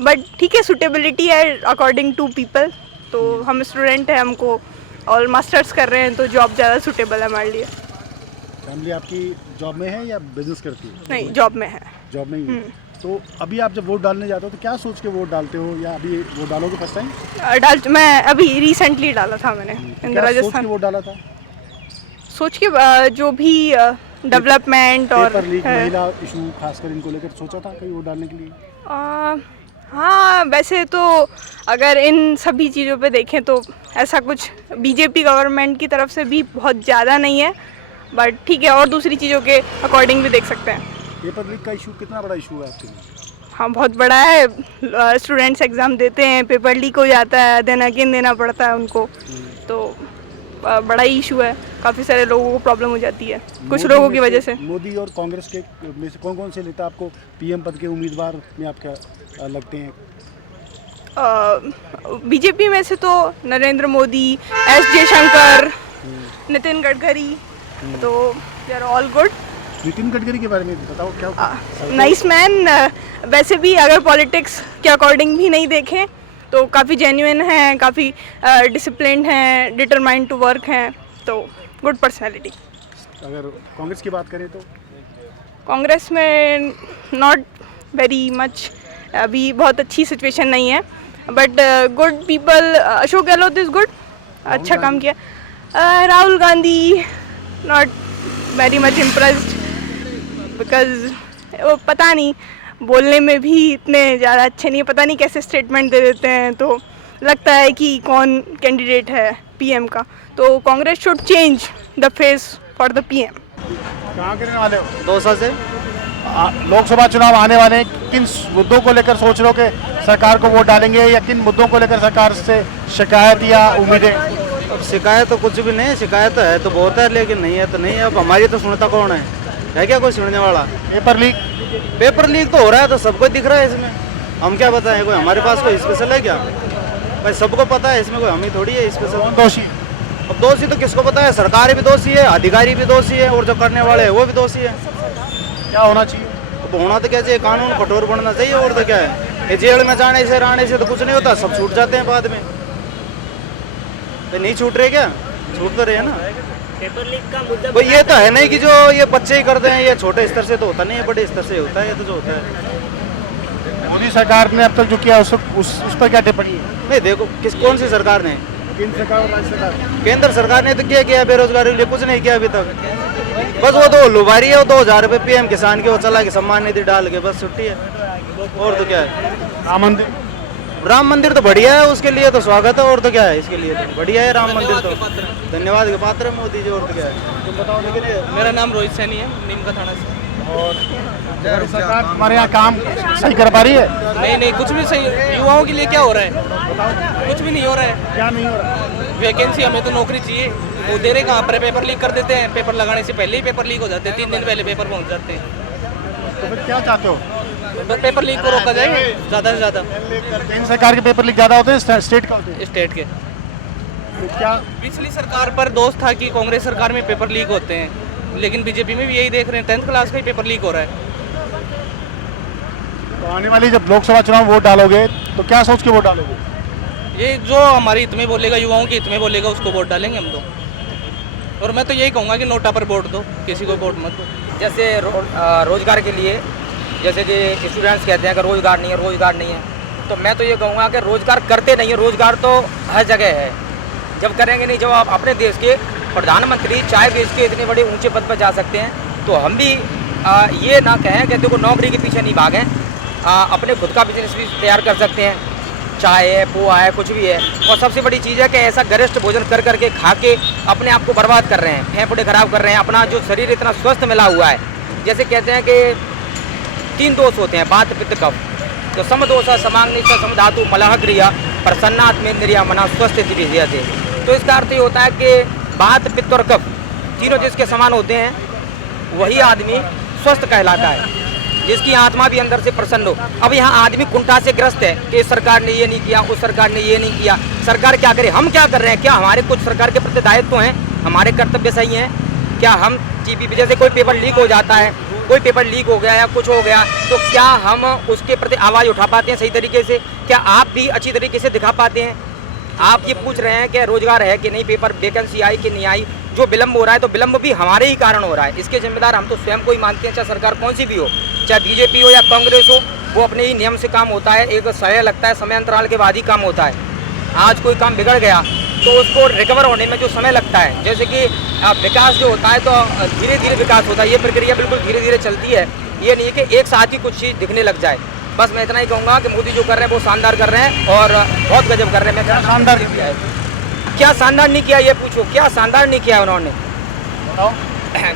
बट ठीक है, सुटेबिलिटी है अकॉर्डिंग टू पीपल। तो हम स्टूडेंट हैं, हमको और मास्टर्स कर रहे हैं, तो जॉब ज़्यादा सुटेबल है हमारे लिए। फैमिली आपकी जॉब में है या बिजनेस करती है? नहीं, जॉब में है। जॉब में ही है। तो अभी आप जब वोट डालने जाते हो तो क्या सोच के वोट डालते हो, या अभी वोट डालोगे फर्स्ट टाइम? मैं अभी रिसेंटली डाला था मैंने क्या राजस्थान। सोच के वोट डाला था? सोच के जो भी डेवलपमेंट और पेपर लीक, महिला इशू खासकर इनको लेकर सोचा था कहीं वोट डालने के लिए? हाँ, वैसे तो अगर इन सभी चीज़ों पे देखें तो ऐसा कुछ बीजेपी गवर्नमेंट की तरफ से भी बहुत ज़्यादा नहीं है, बट ठीक है, और दूसरी चीज़ों के अकॉर्डिंग भी देख सकते हैं। पेपर लीक का इशू कितना बड़ा इशू है आपके लिए? हाँ बहुत बड़ा है। स्टूडेंट्स एग्ज़ाम देते हैं, पेपर लीक हो जाता है, देन अगेन देना पड़ता है उनको, तो बड़ा ही इशू है, काफ़ी सारे लोगों को प्रॉब्लम हो जाती है कुछ लोगों की वजह से। मोदी और कांग्रेस के में से कौन से नेता आपको पीएम पद के उम्मीदवार में आप क्या लगते हैं? बीजेपी में से तो नरेंद्र मोदी, एस जयशंकर, नितिन गडकरी, तो they are all good. Nitin Gadkari के बारे में बताओ क्या? Nice man. वैसे भी अगर पॉलिटिक्स के अकॉर्डिंग भी नहीं देखें तो काफ़ी जेन्युइन हैं, काफ़ी डिसिप्लिन्ड हैं, डिटरमाइंड टू वर्क हैं, तो गुड पर्सनैलिटी। अगर कांग्रेस की बात करें तो कांग्रेस में नॉट वेरी मच, अभी बहुत अच्छी सिचुएशन नहीं है, but good people. Ashok Gehlot is good, अच्छा काम किया। Rahul Gandhi not very much impressed, because वो पता नहीं, बोलने में भी इतने ज़्यादा अच्छे नहीं, पता नहीं कैसे स्टेटमेंट दे देते हैं, तो लगता है कि कौन कैंडिडेट है पीएम का। तो Congress should change the face for the PM. कहाँ के रहने वाले हो? दौसा से। लोकसभा चुनाव आने वाले हैं, किन मुद्दों को लेकर सोच रहे हो कि सरकार को वोट डालेंगे, या किन मुद्दों को लेकर सरकार से शिकायत या उम्मीदें? अब शिकायत तो कुछ भी नहीं है, शिकायत है तो बहुत है, लेकिन नहीं है तो नहीं है। अब हमारी तो सुनता कौन है क्या कोई सुनने वाला? पेपर लीक तो हो रहा है, तो सबको दिख रहा है इसमें, हम क्या बताएं? कोई हमारे पास कोई स्पेशल है क्या? भाई सबको पता है, इसमें कोई हम ही थोड़ी है स्पेशल। दोषी? अब दोषी तो किसको पता है, सरकार भी दोषी है, अधिकारी भी दोषी है, और जो करने वाले हैं वो भी दोषी है। क्या होना चाहिए? अब होना तो क्या चाहिए, कानून कठोर बनना चाहिए, और तो क्या है। ये जेल में जाने से रहने से तो कुछ नहीं होता, सब छूट जाते हैं बाद में। तो नहीं छूट रहे क्या? छूट तो रहे हैं ना। पेपर लीक का मुद्दा भाई ये तो है नहीं कि जो ये बच्चे ही करते हैं, ये छोटे स्तर से तो होता नहीं है, बड़े स्तर से होता है ये तो जो होता है। मोदी सरकार ने अब तक जो किया उस पर क्या टिप्पणी है? नहीं देखो कौन सी सरकार ने, केंद्र सरकार और राज्य सरकार? केंद्र सरकार ने तो क्या किया बेरोजगारी के लिए, कुछ नहीं किया अभी तक। बस वो तो लुभारी है, वो 2000 रुपये PM किसान के वो चला के सम्मान निधि डाल के बस छुट्टी है, और तो क्या है। राम मंदिर तो बढ़िया है, उसके लिए तो स्वागत है, और तो क्या है, इसके लिए तो बढ़िया है राम मंदिर तो धन्यवाद के पात्र है मोदी जी, और तो क्या है। तुम बताओ। लेकिन मेरा नाम रोहित सैनी है, नीमका थाना से। और सरकार हमारे यहाँ काम सही कर पा रही है? नहीं कुछ भी सही, युवाओं के लिए क्या हो रहा है, कुछ भी नहीं हो रहा है। क्या नहीं हो रहा? वैकेंसी, हमें तो नौकरी चाहिए, वो दे रहे कहाँ पर, पेपर लीक कर देते हैं, पेपर लगाने से पहले ही पेपर लीक हो जाते हैं, 3 दिन पहले पेपर पहुँच जाते हैं। तो फिर क्या चाहते हो? तो पेपर लीक को रोका जाए ज़्यादा से ज़्यादा। केंद्र सरकार के पेपर लीक ज़्यादा होते हैं स्टेट का होते हैं? स्टेट के। तो क्या पिछली सरकार पर दोष था कि कांग्रेस सरकार में पेपर लीक होते हैं, लेकिन बीजेपी में भी यही देख रहे हैं, 10th क्लास का ही पेपर लीक हो रहा है। तो आने वाली जब लोकसभा चुनाव वोट डालोगे तो क्या सोच के वोट डालोगे? ये जो हमारे हित में बोलेगा, युवाओं के हित में बोलेगा, उसको वोट डालेंगे हम तो। और मैं तो यही कहूँगा कि नोटा पर वोट दो, किसी को वोट मत दो। जैसे रोजगार के लिए, जैसे कि स्टूडेंट्स कहते हैं कि रोजगार नहीं है, तो मैं तो ये कहूँगा कि रोजगार करते नहीं है, रोजगार तो हर जगह है। जब करेंगे नहीं, जब आप अपने देश के प्रधानमंत्री चाहे देश के इतने बड़े ऊंचे पद पर जा सकते हैं, तो हम भी ये ना कहें कि देखो नौकरी के पीछे नहीं भागें, अपने खुद का बिजनेस भी तैयार कर सकते हैं, चाय है, पोहा है, कुछ भी है। और सबसे बड़ी चीज़ है कि ऐसा गरिष्ठ भोजन कर करके खा के अपने आप को बर्बाद कर रहे हैं, फेफड़े खराब कर रहे हैं, अपना जो शरीर इतना स्वस्थ मिला हुआ है। जैसे कहते हैं कि 3 दोष होते हैं, वात पित्त कफ, तो समदोषा समाग्निशा समधातु मलह क्रिया प्रसन्नात्मेन्द्रिया मना स्वस्थ थे। तो इसका अर्थ ये होता है कि वात पित्त और कफ तीनों जिसके समान होते हैं, वही आदमी स्वस्थ कहलाता है, जिसकी आत्मा भी अंदर से प्रसन्न हो। अब यहाँ आदमी कुंठा से ग्रस्त है कि सरकार ने ये नहीं किया, उस सरकार ने ये नहीं किया। सरकार क्या करे, हम क्या कर रहे हैं? क्या हमारे कुछ सरकार के प्रति दायित्व हैं, हमारे कर्तव्य सही हैं? क्या हम TPP जैसे कोई पेपर लीक हो जाता है, कोई पेपर लीक हो गया या कुछ हो गया, तो क्या हम उसके प्रति आवाज़ उठा पाते हैं सही तरीके से? क्या आप भी अच्छी तरीके से दिखा पाते हैं? आप ये पूछ रहे हैं कि रोजगार है कि नहीं, पेपर वैकेंसी आई कि नहीं आई। जो विलम्ब हो रहा है तो विलम्ब भी हमारे ही कारण हो रहा है, इसके जिम्मेदार हम तो स्वयं को ही मानते हैं, चाहे सरकार कौन सी भी हो, चाहे BJP हो या कांग्रेस हो, वो अपने ही नियम से काम होता है, एक समय लगता है, समय अंतराल के बाद ही काम होता है। आज कोई काम बिगड़ गया तो उसको रिकवर होने में जो समय लगता है, जैसे कि विकास जो होता है तो धीरे धीरे विकास होता है, ये प्रक्रिया बिल्कुल धीरे धीरे चलती है। ये नहीं है कि एक साथ ही कुछ चीज़ दिखने लग जाए। बस मैं इतना ही कहूँगा कि मोदी जो कर रहे हैं वो शानदार कर रहे हैं और बहुत गजब कर रहे हैं। मैं शानदार किया है, क्या शानदार नहीं किया ये पूछो, क्या शानदार नहीं किया उन्होंने?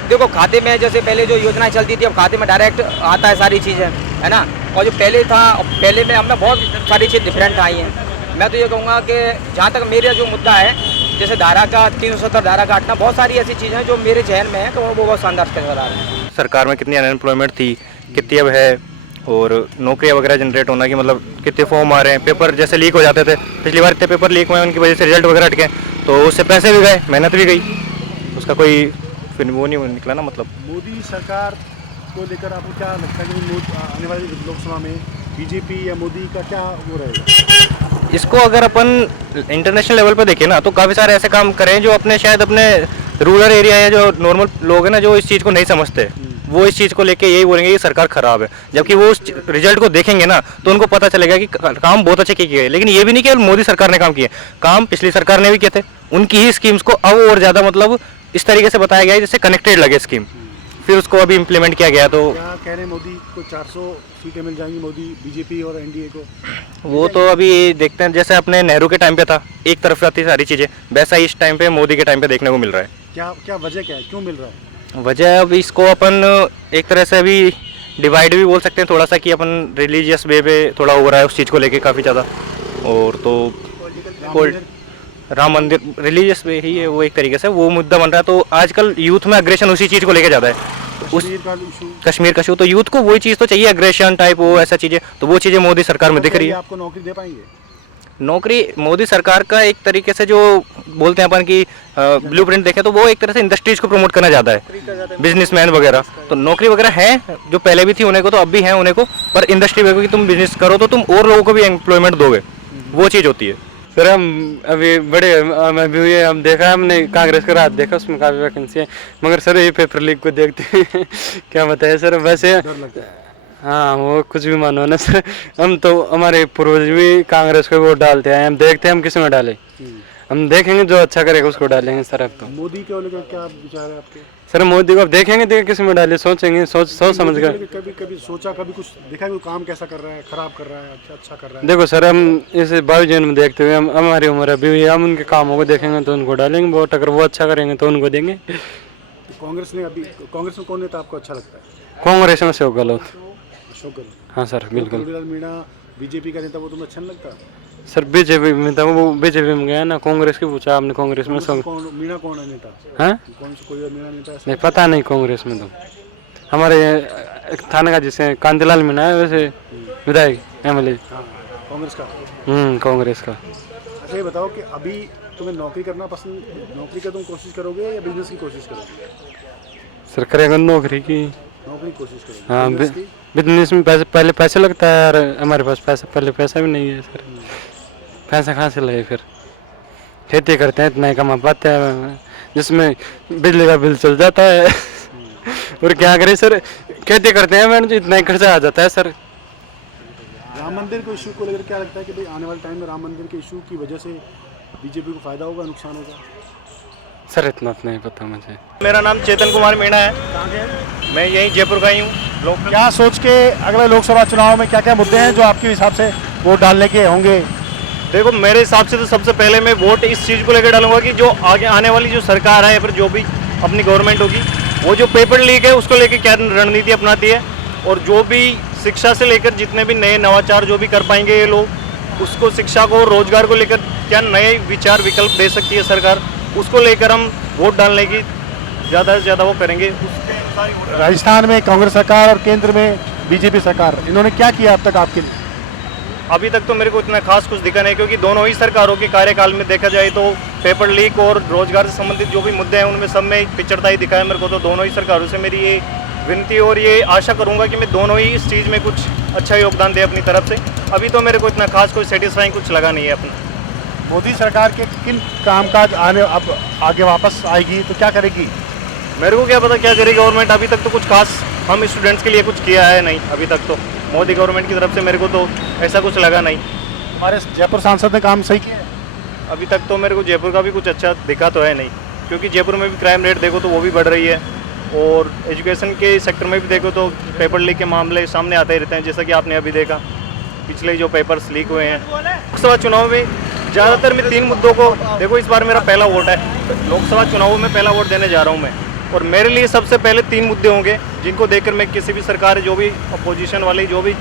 देखो खाते में जैसे पहले जो योजनाएं चलती थी, अब खाते में डायरेक्ट आता है सारी चीज़ें, है ना। और जो पहले था, पहले में हमें बहुत सारी चीज़ डिफरेंट आई हैं। मैं तो ये कहूँगा कि जहाँ तक मेरा जो मुद्दा है, जैसे धारा का 370 धारा का हटना, बहुत सारी ऐसी चीज़ें हैं जो मेरे जहन में है तो वो बहुत शानदार नजर आ रहे हैं। सरकार में कितनी अनएम्प्लॉयमेंट थी, कितनी अब है, और नौकरियां वगैरह जनरेट होना कि मतलब कितने फॉर्म आ रहे हैं। पेपर जैसे लीक हो जाते थे, पिछली बार इतने पेपर लीक हुए, उनकी वजह से रिजल्ट वगैरह अटके, तो उससे पैसे भी गए, मेहनत भी गई, उसका कोई फिर वो नहीं निकला ना। मतलब मोदी सरकार को लेकर आपको क्या लगता है कि आने वाली लोकसभा में BJP या मोदी का क्या वो रहेगा? इसको अगर अपन इंटरनेशनल लेवल पर देखें ना, तो काफ़ी सारे ऐसे काम करें जो अपने शायद अपने रूरल एरिया या जो नॉर्मल लोग हैं ना, जो इस चीज़ को नहीं समझते, वो इस चीज़ को लेके यही बोलेंगे कि सरकार खराब है। जबकि वो उस रिजल्ट को देखेंगे ना, तो उनको पता चलेगा कि काम बहुत अच्छे किए गए। लेकिन ये भी नहीं कि मोदी सरकार ने काम किए, काम पिछली सरकार ने भी किए थे। उनकी ही स्कीम्स को अब और ज़्यादा मतलब इस तरीके से बताया गया है जिससे कनेक्टेड लगे स्कीम, फिर उसको अभी इम्प्लीमेंट किया गया। तो क्या कह रहे हैं मोदी को 400 सीटें मिल जाएंगी, मोदी BJP और NDA को? वो तो अभी देखते हैं, जैसे अपने नेहरू के टाइम पे था, एक तरफ आती सारी चीज़ें, वैसा इस टाइम पे मोदी के टाइम पे देखने को मिल रहा है। क्या वजह क्या है, क्यों मिल रहा है? वजह अब इसको अपन एक तरह से अभी डिवाइड भी बोल सकते हैं थोड़ा सा, कि अपन रिलीजियस वे पे थोड़ा हो रहा है उस चीज़ को लेके काफ़ी ज़्यादा। और तो राम मंदिर रिलीजियस वे ही है, वो एक तरीके से वो मुद्दा बन रहा है। तो आजकल यूथ में अग्रेशन उसी चीज़ को लेके ज़्यादा है, उस कश्मीर का इशू। तो यूथ को वही चीज़ तो चाहिए, अग्रेशन टाइप, वो ऐसा चीज़ें, तो वो चीज़ें मोदी सरकार में दिख रही है। आपको नौकरी दे पाएंगे? नौकरी मोदी सरकार का एक तरीके से जो बोलते हैं अपन की ब्लूप्रिंट देखें, तो वो एक तरह से इंडस्ट्रीज को प्रमोट करना ज़्यादा है, बिजनेसमैन वगैरह। तो नौकरी वगैरह है जो पहले भी थी उन्हें को, तो अब भी है उन्हें को, पर इंडस्ट्री वगैरह की तुम बिजनेस करो तो तुम और लोगों को भी एम्प्लॉयमेंट दोगे, वो चीज़ होती है। सर हम अभी बड़े हम देखा हमने कांग्रेस का रात देखा, उसमें काफ़ी वैकेंसी है, मगर सर ये पेपर लीक को देखते हैं क्या बताए सर। वैसे हाँ वो कुछ भी मानो ना सर, हम तो हमारे पूर्वज भी कांग्रेस को वोट डालते हैं, हम देखते हैं हम किस में डालें, हम देखेंगे जो अच्छा करेगा उसको डालेंगे सर। अब तो मोदी के लेकर क्या विचार है आपके? सर मोदी को अब देखेंगे किस में डाले, सोचेंगे सोच समझ कर। कभी सोचा, कभी कुछ देखा कि काम कैसा कर रहा है, खराब कर रहा है, अच्छा कर रहा है? देखो सर हम इस 22 जन में देखते हुए हमारी उम्र अभी हुई है, हम उनके कामों को देखेंगे तो उनको डालेंगे वोट, अगर वो अच्छा करेंगे तो उनको देंगे। कांग्रेस में कौन नेता आपको अच्छा लगता है? कांग्रेस में अशोक गहलोत। अशोक गहलोत, हाँ सर बिल्कुल। मुरलीलाल मीणा बीजेपी का नेता, वो तुम्हें अच्छा नहीं लगता? सर बीजेपी में था, वो बीजेपी में गया ना, कांग्रेस की पूछा आपने, कांग्रेस में मीणा कौन है नेता? हाँ कोई मीणा नेता है? नहीं पता नहीं कांग्रेस में तो हमारे थाने का जिसे कांतिलाल मीणा है वैसे विधायक MLA कांग्रेस का। कांग्रेस का। अच्छा ये बताओ कि अभी तुम्हें नौकरी करना पसंद, नौकरी का तुम कोशिश करोगे या बिजनेस की कोशिश करोगे? सर करेगा नौकरी की कोशिश करोगे? हाँ बिजनेस में पहले पैसे लगता है और हमारे पास पहले पैसा भी नहीं है सर, पैसा कहाँ से लगे? फिर खेती करते हैं इतना ही कमा पाते हैं जिसमें बिजली का बिल चल जाता है और क्या करें सर, खेती करते हैं मैंने इतना ही खर्चा आ जाता है सर। राम मंदिर को इशू को लेकर क्या लगता है कि भाई आने वाले टाइम में राम मंदिर के इशू की वजह से बीजेपी को फायदा होगा, नुकसान होगा? सर इतना नहीं पता मुझे। मेरा नाम चेतन कुमार मीणा है, मैं यहीं जयपुर का ही हूँ। क्या सोच के अगले लोकसभा चुनाव में क्या क्या मुद्दे हैं जो आपके हिसाब से वोट डालने के होंगे? देखो मेरे हिसाब से तो सबसे पहले मैं वोट इस चीज़ को लेकर डालूंगा कि जो आगे आने वाली जो सरकार है या फिर जो भी अपनी गवर्नमेंट होगी, वो जो पेपर लीक है उसको लेकर क्या रणनीति अपनाती है, और जो भी शिक्षा से लेकर जितने भी नए नवाचार जो भी कर पाएंगे ये लोग, उसको शिक्षा को रोजगार को लेकर क्या नए विचार विकल्प दे सकती है सरकार, उसको लेकर हम वोट डालने की ज़्यादा से ज़्यादा वो करेंगे। राजस्थान में कांग्रेस सरकार और केंद्र में बीजेपी सरकार, इन्होंने क्या किया अब तक आपके लिए? अभी तक तो मेरे को इतना खास कुछ दिखा नहीं, क्योंकि दोनों ही सरकारों के कार्यकाल में देखा जाए तो पेपर लीक और रोजगार से संबंधित जो भी मुद्दे हैं उनमें सब में पिछड़ता ही दिखा है मेरे को। तो दोनों ही सरकारों से मेरी ये विनती और ये आशा करूंगा कि मैं दोनों ही इस चीज़ में कुछ अच्छा योगदान दे अपनी तरफ से। अभी तो मेरे को इतना खास कोई सेटिस्फाइंग कुछ लगा नहीं है अपना। मोदी सरकार के किन कामकाज अब आगे वापस आएगी तो क्या करेगी? मेरे को क्या पता क्या करेगी गवर्नमेंट, अभी तक तो कुछ खास हम स्टूडेंट्स के लिए कुछ किया है नहीं अभी तक। तो मोदी गवर्नमेंट की तरफ से मेरे को तो ऐसा कुछ लगा नहीं। हमारे जयपुर सांसद ने काम सही किया है? अभी तक तो मेरे को जयपुर का भी कुछ अच्छा दिखा तो है नहीं, क्योंकि जयपुर में भी क्राइम रेट देखो तो वो भी बढ़ रही है, और एजुकेशन के सेक्टर में भी देखो तो पेपर लीक के मामले सामने आते ही रहते हैं, जैसा कि आपने अभी देखा पिछले जो पेपर्स लीक हुए हैं। लोकसभा चुनाव में ज़्यादातर मैं 3 मुद्दों को देखो, इस बार मेरा पहला वोट है, लोकसभा चुनावों में पहला वोट देने जा रहा हूँ मैं, और मेरे लिए सबसे पहले 3 मुद्दे होंगे जिनको देखकर मैं किसी भी सरकार, जो भी अपोजिशन वाले जो भी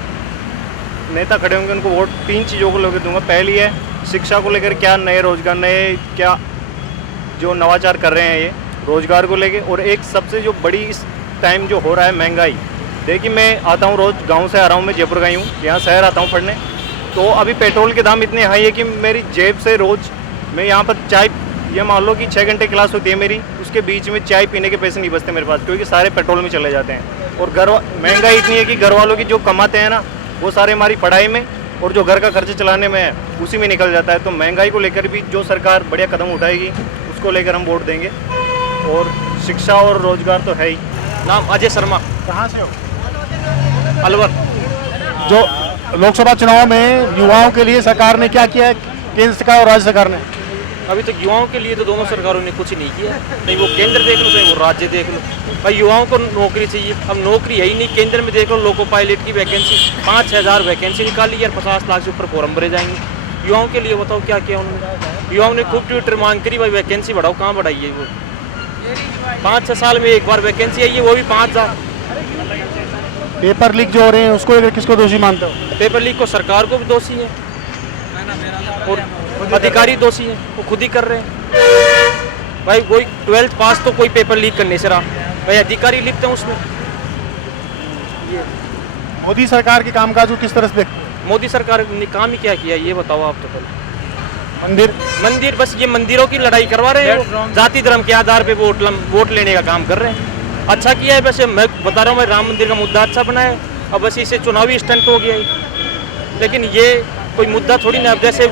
नेता खड़े होंगे उनको वोट 3 चीज़ों को लेकर दूंगा। पहली है शिक्षा को लेकर क्या नए रोजगार, नए क्या जो नवाचार कर रहे हैं ये रोजगार को लेके, और एक सबसे जो बड़ी इस टाइम जो हो रहा है महंगाई। देखिए मैं आता हूँ रोज़ गांव से आ रहा हूँ, मैं जयपुर का ही हूँ, यहाँ शहर आता हूँ पढ़ने, तो अभी पेट्रोल के दाम इतने हाई है कि मेरी जेब से रोज़ मैं यहाँ पर चाय, ये मान लो कि 6 घंटे क्लास होती है मेरी, उसके बीच में चाय पीने के पैसे नहीं बचते मेरे पास, क्योंकि सारे पेट्रोल में चले जाते हैं। और महंगाई इतनी है कि घर वालों की जो कमाते हैं ना वो सारे हमारी पढ़ाई में और जो घर का खर्च चलाने में है उसी में निकल जाता है। तो महंगाई को लेकर भी जो सरकार बढ़िया कदम उठाएगी उसको लेकर हम वोट देंगे। और शिक्षा और रोजगार तो है ही। नाम अजय शर्मा। कहाँ से हो? अलवर। जो लोकसभा चुनाव में युवाओं के लिए सरकार ने क्या किया है, केंद्र सरकार और राज्य सरकार ने? अभी तो युवाओं के लिए तो दोनों सरकारों ने कुछ नहीं किया, नहीं वो केंद्र देख लो चाहे वो राज्य देख लो। भाई युवाओं को नौकरी चाहिए, अब नौकरी है ही नहीं। केंद्र में देख लो लोको पायलट की वैकेंसी 5000 वैकेंसी निकाली यार, 50 लाख से ऊपर फॉर्म भरे जाएंगे। युवाओं के लिए बताओ क्या किया उन्होंने? युवाओं ने खूब ट्विटर मांग करी भाई वैकेंसी बढ़ाओ, कहाँ बढ़ाई है वो? 5-6 साल में एक बार वैकेंसी आई है, वो भी 5000। पेपर लीक जो हो रहे हैं उसको लेकर किसको दोषी मानते हो? पेपर लीक को सरकार को भी दोषी है और अधिकारी दोषी है, वो खुद ही कर रहे हैं। भाई कोई 12th पास तो कोई पेपर लीक करने से रहा, भाई अधिकारी लिखते हैं उसमें। मोदी सरकार के कामकाज को किस तरह से देखते? मोदी सरकार ने काम ही क्या किया ये बताओ आप तो पहले। मंदिर बस ये मंदिरों की लड़ाई करवा रहे हैं, जाति धर्म के आधार पे वोट लेने का काम कर रहे हैं। अच्छा किया है वैसे, मैं बता रहा हूँ मैं राम मंदिर का मुद्दा अच्छा बनाया है, अब बस इसे चुनावी स्टंट हो गया है। लेकिन ये कोई मुद्दा थोड़ी ना, अब जैसे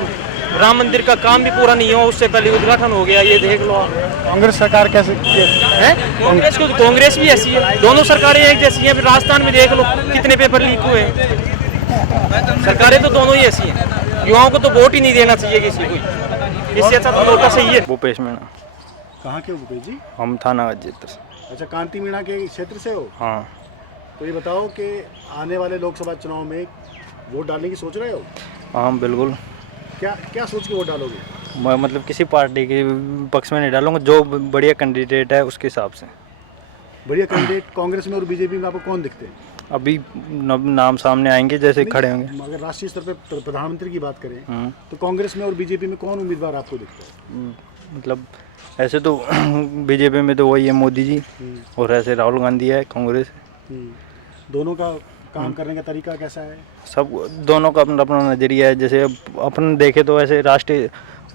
राम मंदिर का काम भी पूरा नहीं हुआ, उससे पहले उद्घाटन हो गया, ये देख लो आप। कांग्रेस सरकार कैसे है कांग्रेस भी ऐसी है, दोनों सरकारें एक जैसी हैं। अभी राजस्थान में देख लो कितने पेपर लीक हुए हैं। सरकारें तो दोनों ही ऐसी हैं, युवाओं को तो वोट ही नहीं देना चाहिए किसी को, इससे अच्छा तो नोटा सही है। भूपेश मीणा। कहाँ के हो भूपेश जी? हम थाना गाजीपुर से। अच्छा, कांति मीणा के क्षेत्र से हो? हाँ। तो ये बताओ कि आने वाले लोकसभा चुनाव में वोट डालने की सोच रहे हो? हाँ बिल्कुल। क्या क्या सोच के वोट डालोगे? मैं मतलब किसी पार्टी के पक्ष में नहीं डालूंगा, जो बढ़िया कैंडिडेट है उसके हिसाब से। बढ़िया कैंडिडेट कांग्रेस में और बीजेपी में आपको कौन दिखते हैं? अभी नाम सामने आएंगे जैसे खड़े होंगे। अगर राष्ट्रीय स्तर पर प्रधानमंत्री की बात करें तो कांग्रेस में और बीजेपी में कौन उम्मीदवार आपको दिखता है? मतलब ऐसे तो बीजेपी में तो वही है मोदी जी, और ऐसे राहुल गांधी है कांग्रेस। दोनों का काम करने का तरीका कैसा है? सब दोनों का अपना अपना नज़रिया है। जैसे अब अपन देखे तो ऐसे राष्ट्रीय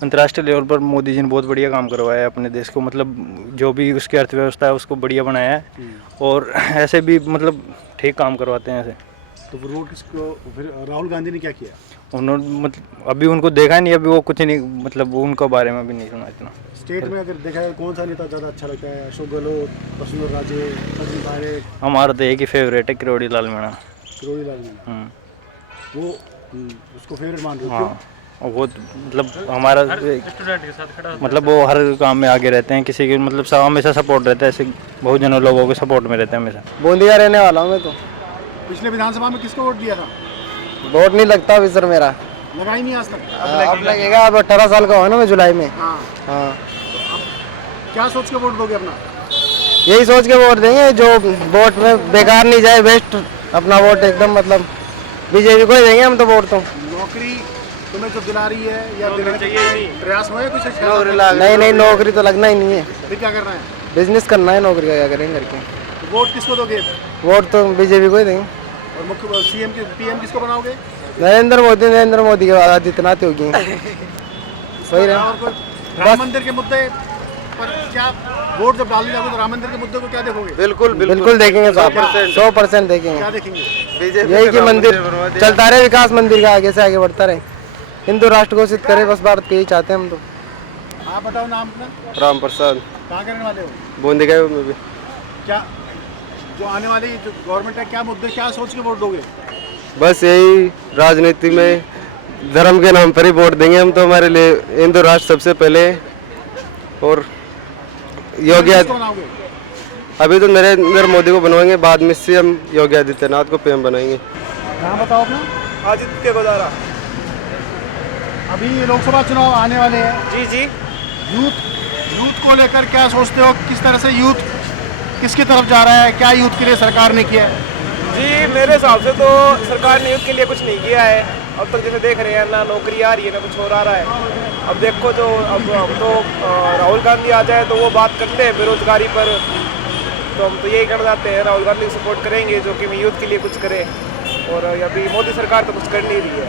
अंतर्राष्ट्रीय लेवल पर मोदी जी ने बहुत बढ़िया काम करवाया है अपने देश को, मतलब जो भी उसकी अर्थव्यवस्था है उसको बढ़िया बनाया है, और ऐसे भी मतलब ठीक काम करवाते हैं ऐसे। तो वोट किसको? फिर राहुल गांधी ने क्या किया? उन्होंने मतलब अभी उनको देखा ही नहीं, अभी वो कुछ नहीं, मतलब उनके बारे में भी नहीं सुना इतना। स्टेट में अगर देखा जाए कौन सा नेता ज़्यादा अच्छा लगता है? अशोक गहलोत, वसुंधरा राजे, सचिन पायलट? हमारा तो एक ही फेवरेट है, किरोड़ी लाल मीणा। किरोड़ी लाल मीणा वो उसको फेवरेट मान रहे हो? हाँ, और वो मतलब हमारा स्टूडेंट के साथ खड़ा, मतलब वो हर काम में आगे रहते हैं, किसी के मतलब सब हमेशा सपोर्ट रहता है, ऐसे बहुत जनों लोगों के सपोर्ट में रहते हैं हमेशा। बूंदिया रहने वाला हूँ मैं तो। पिछले विधानसभा में किसको वोट दिया था? वोट नहीं लगता अभी सर मेरा। लगा ही नहीं आज तक? अब लगेगा, अब 18 साल का हुआ ना मैं जुलाई में। हाँ। हाँ। क्या सोच के वोट दोगे अपना? यही सोच के वोट देंगे जो वोट में बेकार नहीं जाए, बेस्ट अपना वोट एकदम, मतलब बीजेपी को ही देंगे हम तो वोट। तो नौकरी तुम्हें जो दिला रही है या दिलाना चाहिए नहीं, प्रयास हुआ है कुछ? नहीं, नौकरी तो लगना ही नहीं है। फिर क्या करना है? बिजनेस करना है, नौकरी का क्या करेंगे करके। तो वोट किसको दोगे? वोट तो बीजेपी को ही देंगे। और मुख्य सीएम के पीएम किसको बनाओगे? नरेंद्र मोदी के बाद जितना होगी सही रहे। और कोई राम मंदिर के मुद्दे पर क्या वोट जब डालने जाओगे तो राम मंदिर के मुद्दे को क्या देखोगे? बिल्कुल देखेंगे, 100% देखेंगे। क्या देखेंगे? यही कि मंदिर चलता रहे, विकास मंदिर का आगे से आगे बढ़ता रहे, हिंदू राष्ट्र घोषित करे, बस भारत के ही चाहते हैं हम तो। आप बताओ नाम अपना। राम प्रसाद। कहाँ करने वाले हो? बूंदी में भी। क्या जो आने वाली जो गवर्नमेंट है, क्या मुद्दे, क्या सोच के वोट दोगे? बस यही राजनीति में धर्म के नाम पर ही वोट देंगे हम तो। हमारे लिए हिंदू राष्ट्र सबसे पहले, और योगी अभी तो नरेंद्र मोदी को बनवाएंगे, बाद में सीएम योगी आदित्यनाथ को पीएम बनाएंगे। नाम बताओ अपना। आदित्य गोदारा। अभी लोकसभा चुनाव आने वाले हैं। जी। यूथ को लेकर क्या सोचते हो? किस तरह से यूथ किसकी तरफ जा रहा है? क्या यूथ के लिए सरकार ने किया है? जी, मेरे हिसाब से तो सरकार ने यूथ के लिए कुछ नहीं किया है। अब तक जैसे देख रहे हैं ना नौकरी आ रही है ना कुछ और आ रहा है। अब देखो जो अब हम तो राहुल गांधी आ जाए तो वो बात करते हैं बेरोजगारी पर, तो हम तो यही करना चाहते हैं, राहुल गांधी को सपोर्ट करेंगे जो कि यूथ के लिए कुछ करे। और अभी मोदी सरकार तो कुछ कर नहीं रही है।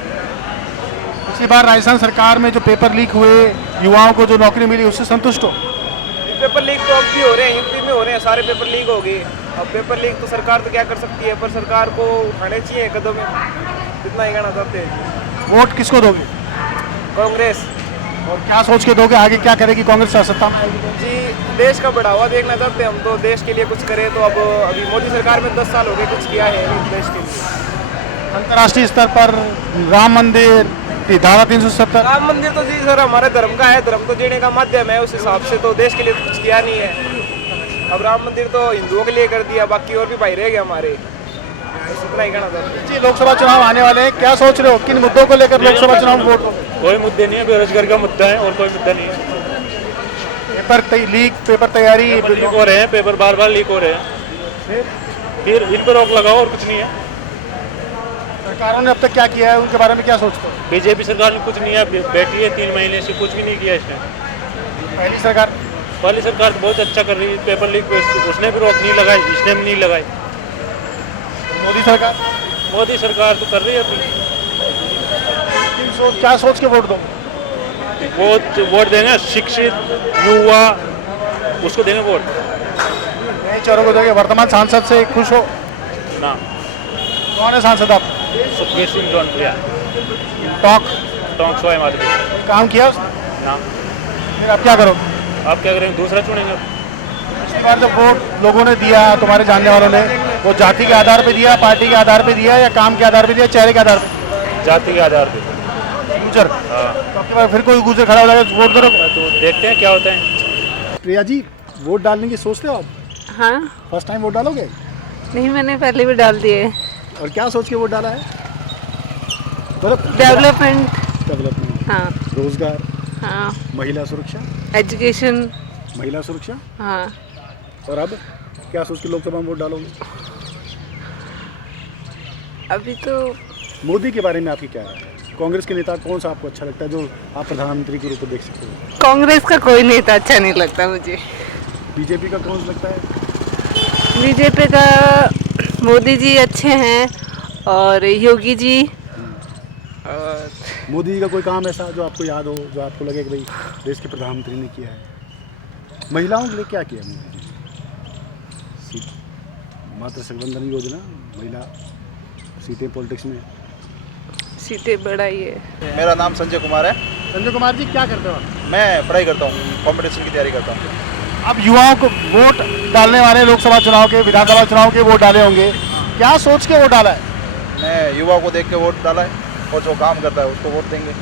पिछली बार राजस्थान सरकार में जो पेपर लीक हुए, युवाओं को जो नौकरी मिली, उससे संतुष्ट हो? पेपर लीक तो अब भी हो रहे हैं, यूपी में हो रहे हैं, सारे पेपर लीक हो गए। अब पेपर लीक तो सरकार तो क्या कर सकती है, पर सरकार को उठाने चाहिए कदम, इतना ही कहना चाहते हैं। वोट किसको दोगे? कांग्रेस। और क्या सोच के दोगे? आगे क्या करेगी कांग्रेस सत्ता में? जी, देश का बढ़ावा देखना चाहते हैं हम तो, देश के लिए कुछ करें। तो अब अभी मोदी सरकार में 10 साल हो गए, कुछ किया है देश के लिए। अंतर्राष्ट्रीय स्तर पर राम मंदिर, धारा 370। राम मंदिर तो जी सर हमारे धर्म का है, धर्म तो जीने का माध्यम है, उस हिसाब से तो देश के लिए कुछ किया नहीं है। अब राम मंदिर तो हिंदुओं के लिए कर दिया, बाकी और भी भाई रह गए हमारे, इतना ही कहना था जी। लोकसभा चुनाव आने वाले हैं, क्या सोच रहे हो? किन मुद्दों को लेकर लोकसभा चुनाव में वोट? कोई मुद्दे नहीं है, बेरोजगारी का मुद्दा है, और कोई मुद्दा नहीं है। पेपर तैयारी लीक हो रहे हैं, पेपर बार लीक हो रहे हैं, फिर इन पर रोक लगाओ, और कुछ नहीं है। सरकारों ने अब तक क्या किया है, उनके बारे में क्या सोचते हो? बीजेपी सरकार ने कुछ नहीं है, बैठी है 3 महीने से, कुछ भी नहीं किया इसने। पहली सरकार तो बहुत अच्छा कर रही है, पेपर लीक पे उसने भी रोक नहीं लगाई, इसने भी नहीं लगाई। मोदी सरकार तो कर रही है अभी। क्या सोच के वोट दो? वोट देंगे शिक्षित युवा, उसको देंगे वोट। नए चेहरों को देंगे। वर्तमान सांसद से खुश हो ना? कौन है सांसद आप? सुखबीर सिंह जौनपुरिया। टॉक टोंक सो है माधुपुर। काम किया उसने? ना। फिर आप क्या करो? आप क्या करेंगे, दूसरा चुनेंगे। पिछली बार जब वोट लोगों ने दिया, तुम्हारे जानने वालों ने, वो जाति के आधार पे दिया, पार्टी के आधार पे दिया, या काम के आधार पे दिया, चेहरे के आधार पे? जाति के आधार पे। गुजर? हाँ। तो आपके पास फिर कोई गुजर खड़ा हो जाएगा तो वोट करो? तो देखते हैं क्या होता है। प्रिया जी, वोट डालने की सोचते हो आप? हाँ। फर्स्ट टाइम वोट डालोगे? नहीं, मैंने पहले भी डाल दिए। और क्या सोच के वोट डाला है? मतलब डेवलपमेंट। हाँ। रोजगार? हाँ। महिला सुरक्षा? एजुकेशन। महिला सुरक्षा? हाँ। और अब क्या सोच के लोकसभा में वोट डालोगे? अभी तो मोदी के बारे में आपकी क्या राय है? कांग्रेस के नेता कौन सा आपको अच्छा लगता है जो आप प्रधानमंत्री के रूप में देख सकते हो? कांग्रेस का कोई नेता अच्छा नहीं लगता मुझे। बीजेपी का कौन सा लगता है? बीजेपी का मोदी जी अच्छे हैं और योगी जी। और मोदी जी का कोई काम ऐसा जो आपको याद हो, जो आपको लगे कि भाई देश के प्रधानमंत्री ने किया है? महिलाओं के लिए क्या किया मोदी जी? मातृ संबंधन योजना, महिला सीटें पॉलिटिक्स में, सीटें बढ़ाई है। मेरा नाम संजय कुमार है। संजय कुमार जी, क्या करते हो आप? मैं पढ़ाई करता हूँ, कंपटीशन की तैयारी करता हूँ। अब युवाओं को वोट डालने वाले, लोकसभा चुनाव के, विधानसभा चुनाव के वोट डाले होंगे, क्या सोच के वोट डाला है? मैं युवाओं को देख के वोट डाला है, और जो काम करता है उसको वोट देंगे।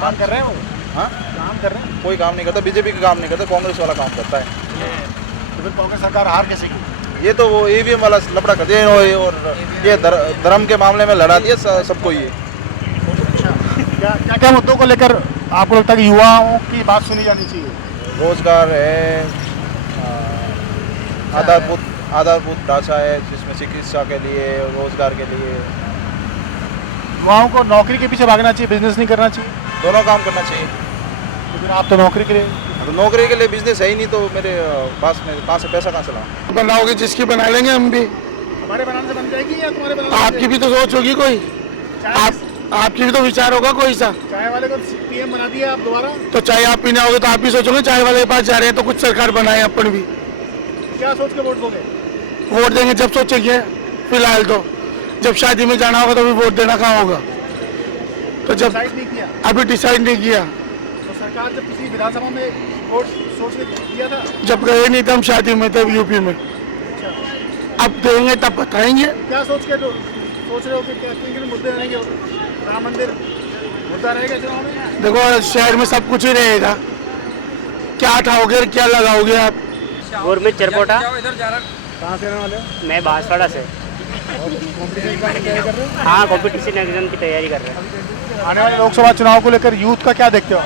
काम कर रहे हैं वो? हाँ, काम कर रहे हैं। कोई काम नहीं करता, बीजेपी का काम नहीं करता, कांग्रेस वाला काम करता है। तो फिर कांग्रेस सरकार हार कैसे की? ये तो वो ईवीएम वाला लफड़ा कर दिया, और ये धर्म के मामले में लड़ा दिया सबको। ये क्या क्या मुद्दों को लेकर आपको लगता है कि युवाओं की बात सुनी जानी चाहिए? रोजगार है, आधारभूत ढांचा है, जिसमें चिकित्सा के लिए, रोजगार के लिए। युवाओं को नौकरी के पीछे भागना चाहिए, बिजनेस नहीं करना चाहिए? दोनों काम करना चाहिए। लेकिन आप तो नौकरी के लिए, तो नौकरी के लिए बिजनेस है ही नहीं, तो मेरे पास में कहाँ से पैसा कहाँ से लाऊं? बनाओगे जिसकी बना लेंगे हम भी। हमारे बनाने से बन जाएगी या तुम्हारे बनाने से? आपकी भी तो सोच होगी कोई, आपकी भी तो विचार होगा कोई सा। चाय वाले को पीएम बना दिया आप दोबारा? तो चाय आप पीने आओगे तो आप भी सोचोगे चाय वाले के पास जा रहे हैं तो कुछ सरकार बनाए अपन भी। क्या सोच के वोट दोगे? वोट देंगे जब सोचेंगे, फिलहाल तो जब शादी में जाना होगा तो भी वोट देना कहाँ होगा। तो जब नहीं किया? अभी डिसाइड नहीं किया। तो सरकार जब किसी विधानसभा में वोट सोच के दिया था? जब गए नहीं थे हम शादी में, तब यूपी में। अब देंगे तब बताएंगे। क्या सोच रहे हो कि किन मुद्दे रहेंगे? राम मंदिर मुद्दा रहेगा चुनाव में? देखो शहर में सब कुछ ही रहेगा, क्या उठाओगे क्या लगाओगे आप। गुरमीत चरपोटा। कहाँ से रहने वाले हो? मैं बांसवाड़ा से। कॉम्पिटिशन एग्जाम की तैयारी कर रहे हो? हाँ, कॉम्पिटिशन एग्जाम की तैयारी कर रहे हैं। आने वाले लोकसभा चुनाव को लेकर यूथ का क्या देखते हो?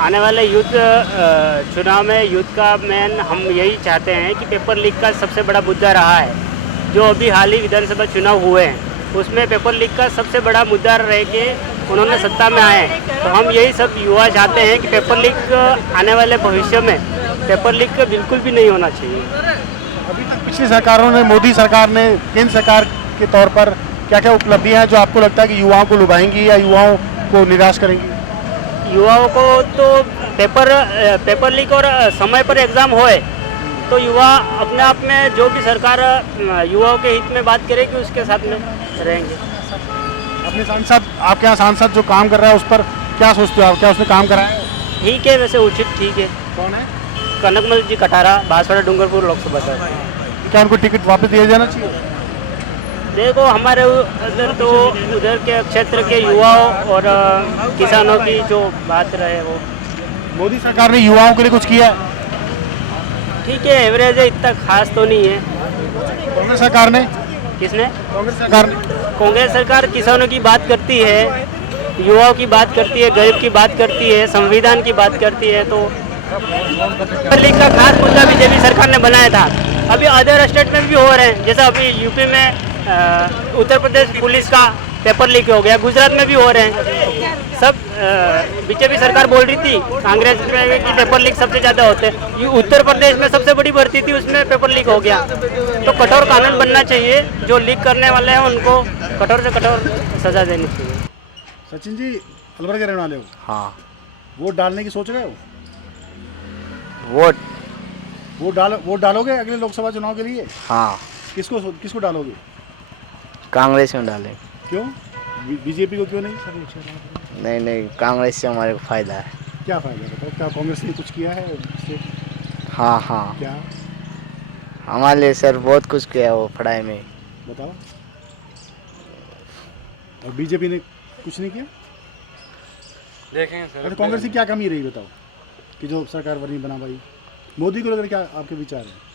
आने वाले यूथ चुनाव में यूथ का मेन हम यही चाहते हैं कि पेपर लीक का सबसे बड़ा मुद्दा रहा है। जो अभी हाल ही विधानसभा चुनाव हुए हैं उसमें पेपर लीक का सबसे बड़ा मुद्दा रह के उन्होंने सत्ता में आए। तो हम यही सब युवा चाहते हैं कि पेपर लीक आने वाले भविष्य में पेपर लीक बिल्कुल भी नहीं होना चाहिए। अभी तक पिछली सरकारों ने, मोदी सरकार ने, केंद्र सरकार के तौर पर क्या क्या उपलब्धियां हैं जो आपको लगता है कि युवाओं को लुभाएंगी या युवाओं को निराश करेंगी? युवाओं को तो पेपर लीक और समय पर एग्ज़ाम होए तो युवा अपने आप में जो भी सरकार युवाओं के हित में बात करेगी उसके साथ में रहेंगे। अपने सांसद, आपके यहाँ सांसद जो काम कर रहा है उस पर क्या सोचते हो आप? क्या उसने काम करा है? ठीक है, वैसे उचित ठीक है। कौन है? कनकमल जी कटारा, बांसवाड़ा डूंगरपुर लोकसभा से। क्या उनको टिकट वापस दिया जाना चाहिए? देखो हमारे उधर तो उधर के क्षेत्र के युवाओं और किसानों की जो बात रहे वो। मोदी सरकार ने युवाओं के लिए कुछ किया है? ठीक है, एवरेज है, इतना खास तो नहीं है। कांग्रेस सरकार ने? किसने? कांग्रेस सरकार ने। कांग्रेस सरकार किसानों की बात करती है, युवाओं की बात करती है, गरीब की बात करती है, संविधान की बात करती है। तो पेपर लीक का खास मुद्दा बीजेपी सरकार ने बनाया था। अभी अदर स्टेट में भी हो रहे हैं, जैसा अभी यूपी में उत्तर प्रदेश पुलिस का पेपर लीक हो गया, गुजरात में भी हो रहे हैं। सब बीजेपी सरकार बोल रही थी कांग्रेस में कि पेपर लीक सबसे ज़्यादा होते हैं। उत्तर प्रदेश में सबसे बड़ी भर्ती थी, उसमें पेपर लीक हो गया। तो कठोर कानून बनना चाहिए, जो लीक करने वाले हैं उनको कठोर से कठोर सजा देनी चाहिए। सचिन जी, अलवर के रहने वाले हो? हाँ। वोट डालने की सोच रहे हो? वोट डालोगे अगले लोकसभा चुनाव के लिए? हाँ। किसको डालोगे? कांग्रेस में डालें। क्यों? बीजेपी को क्यों नहीं? नहीं नहीं, कांग्रेस से हमारे को फ़ायदा है। क्या फ़ायदा बताओ, क्या कांग्रेस ने कुछ किया है इससे? हाँ हाँ, क्या हमारे लिए सर बहुत कुछ किया वो पढ़ाई में। बताओ। और बीजेपी ने कुछ नहीं किया? देखेंगे सर। अच्छा, कांग्रेस की क्या कमी रही बताओ कि जो सरकार बनी बना पाई? मोदी को लेकर क्या आपके विचार हैं?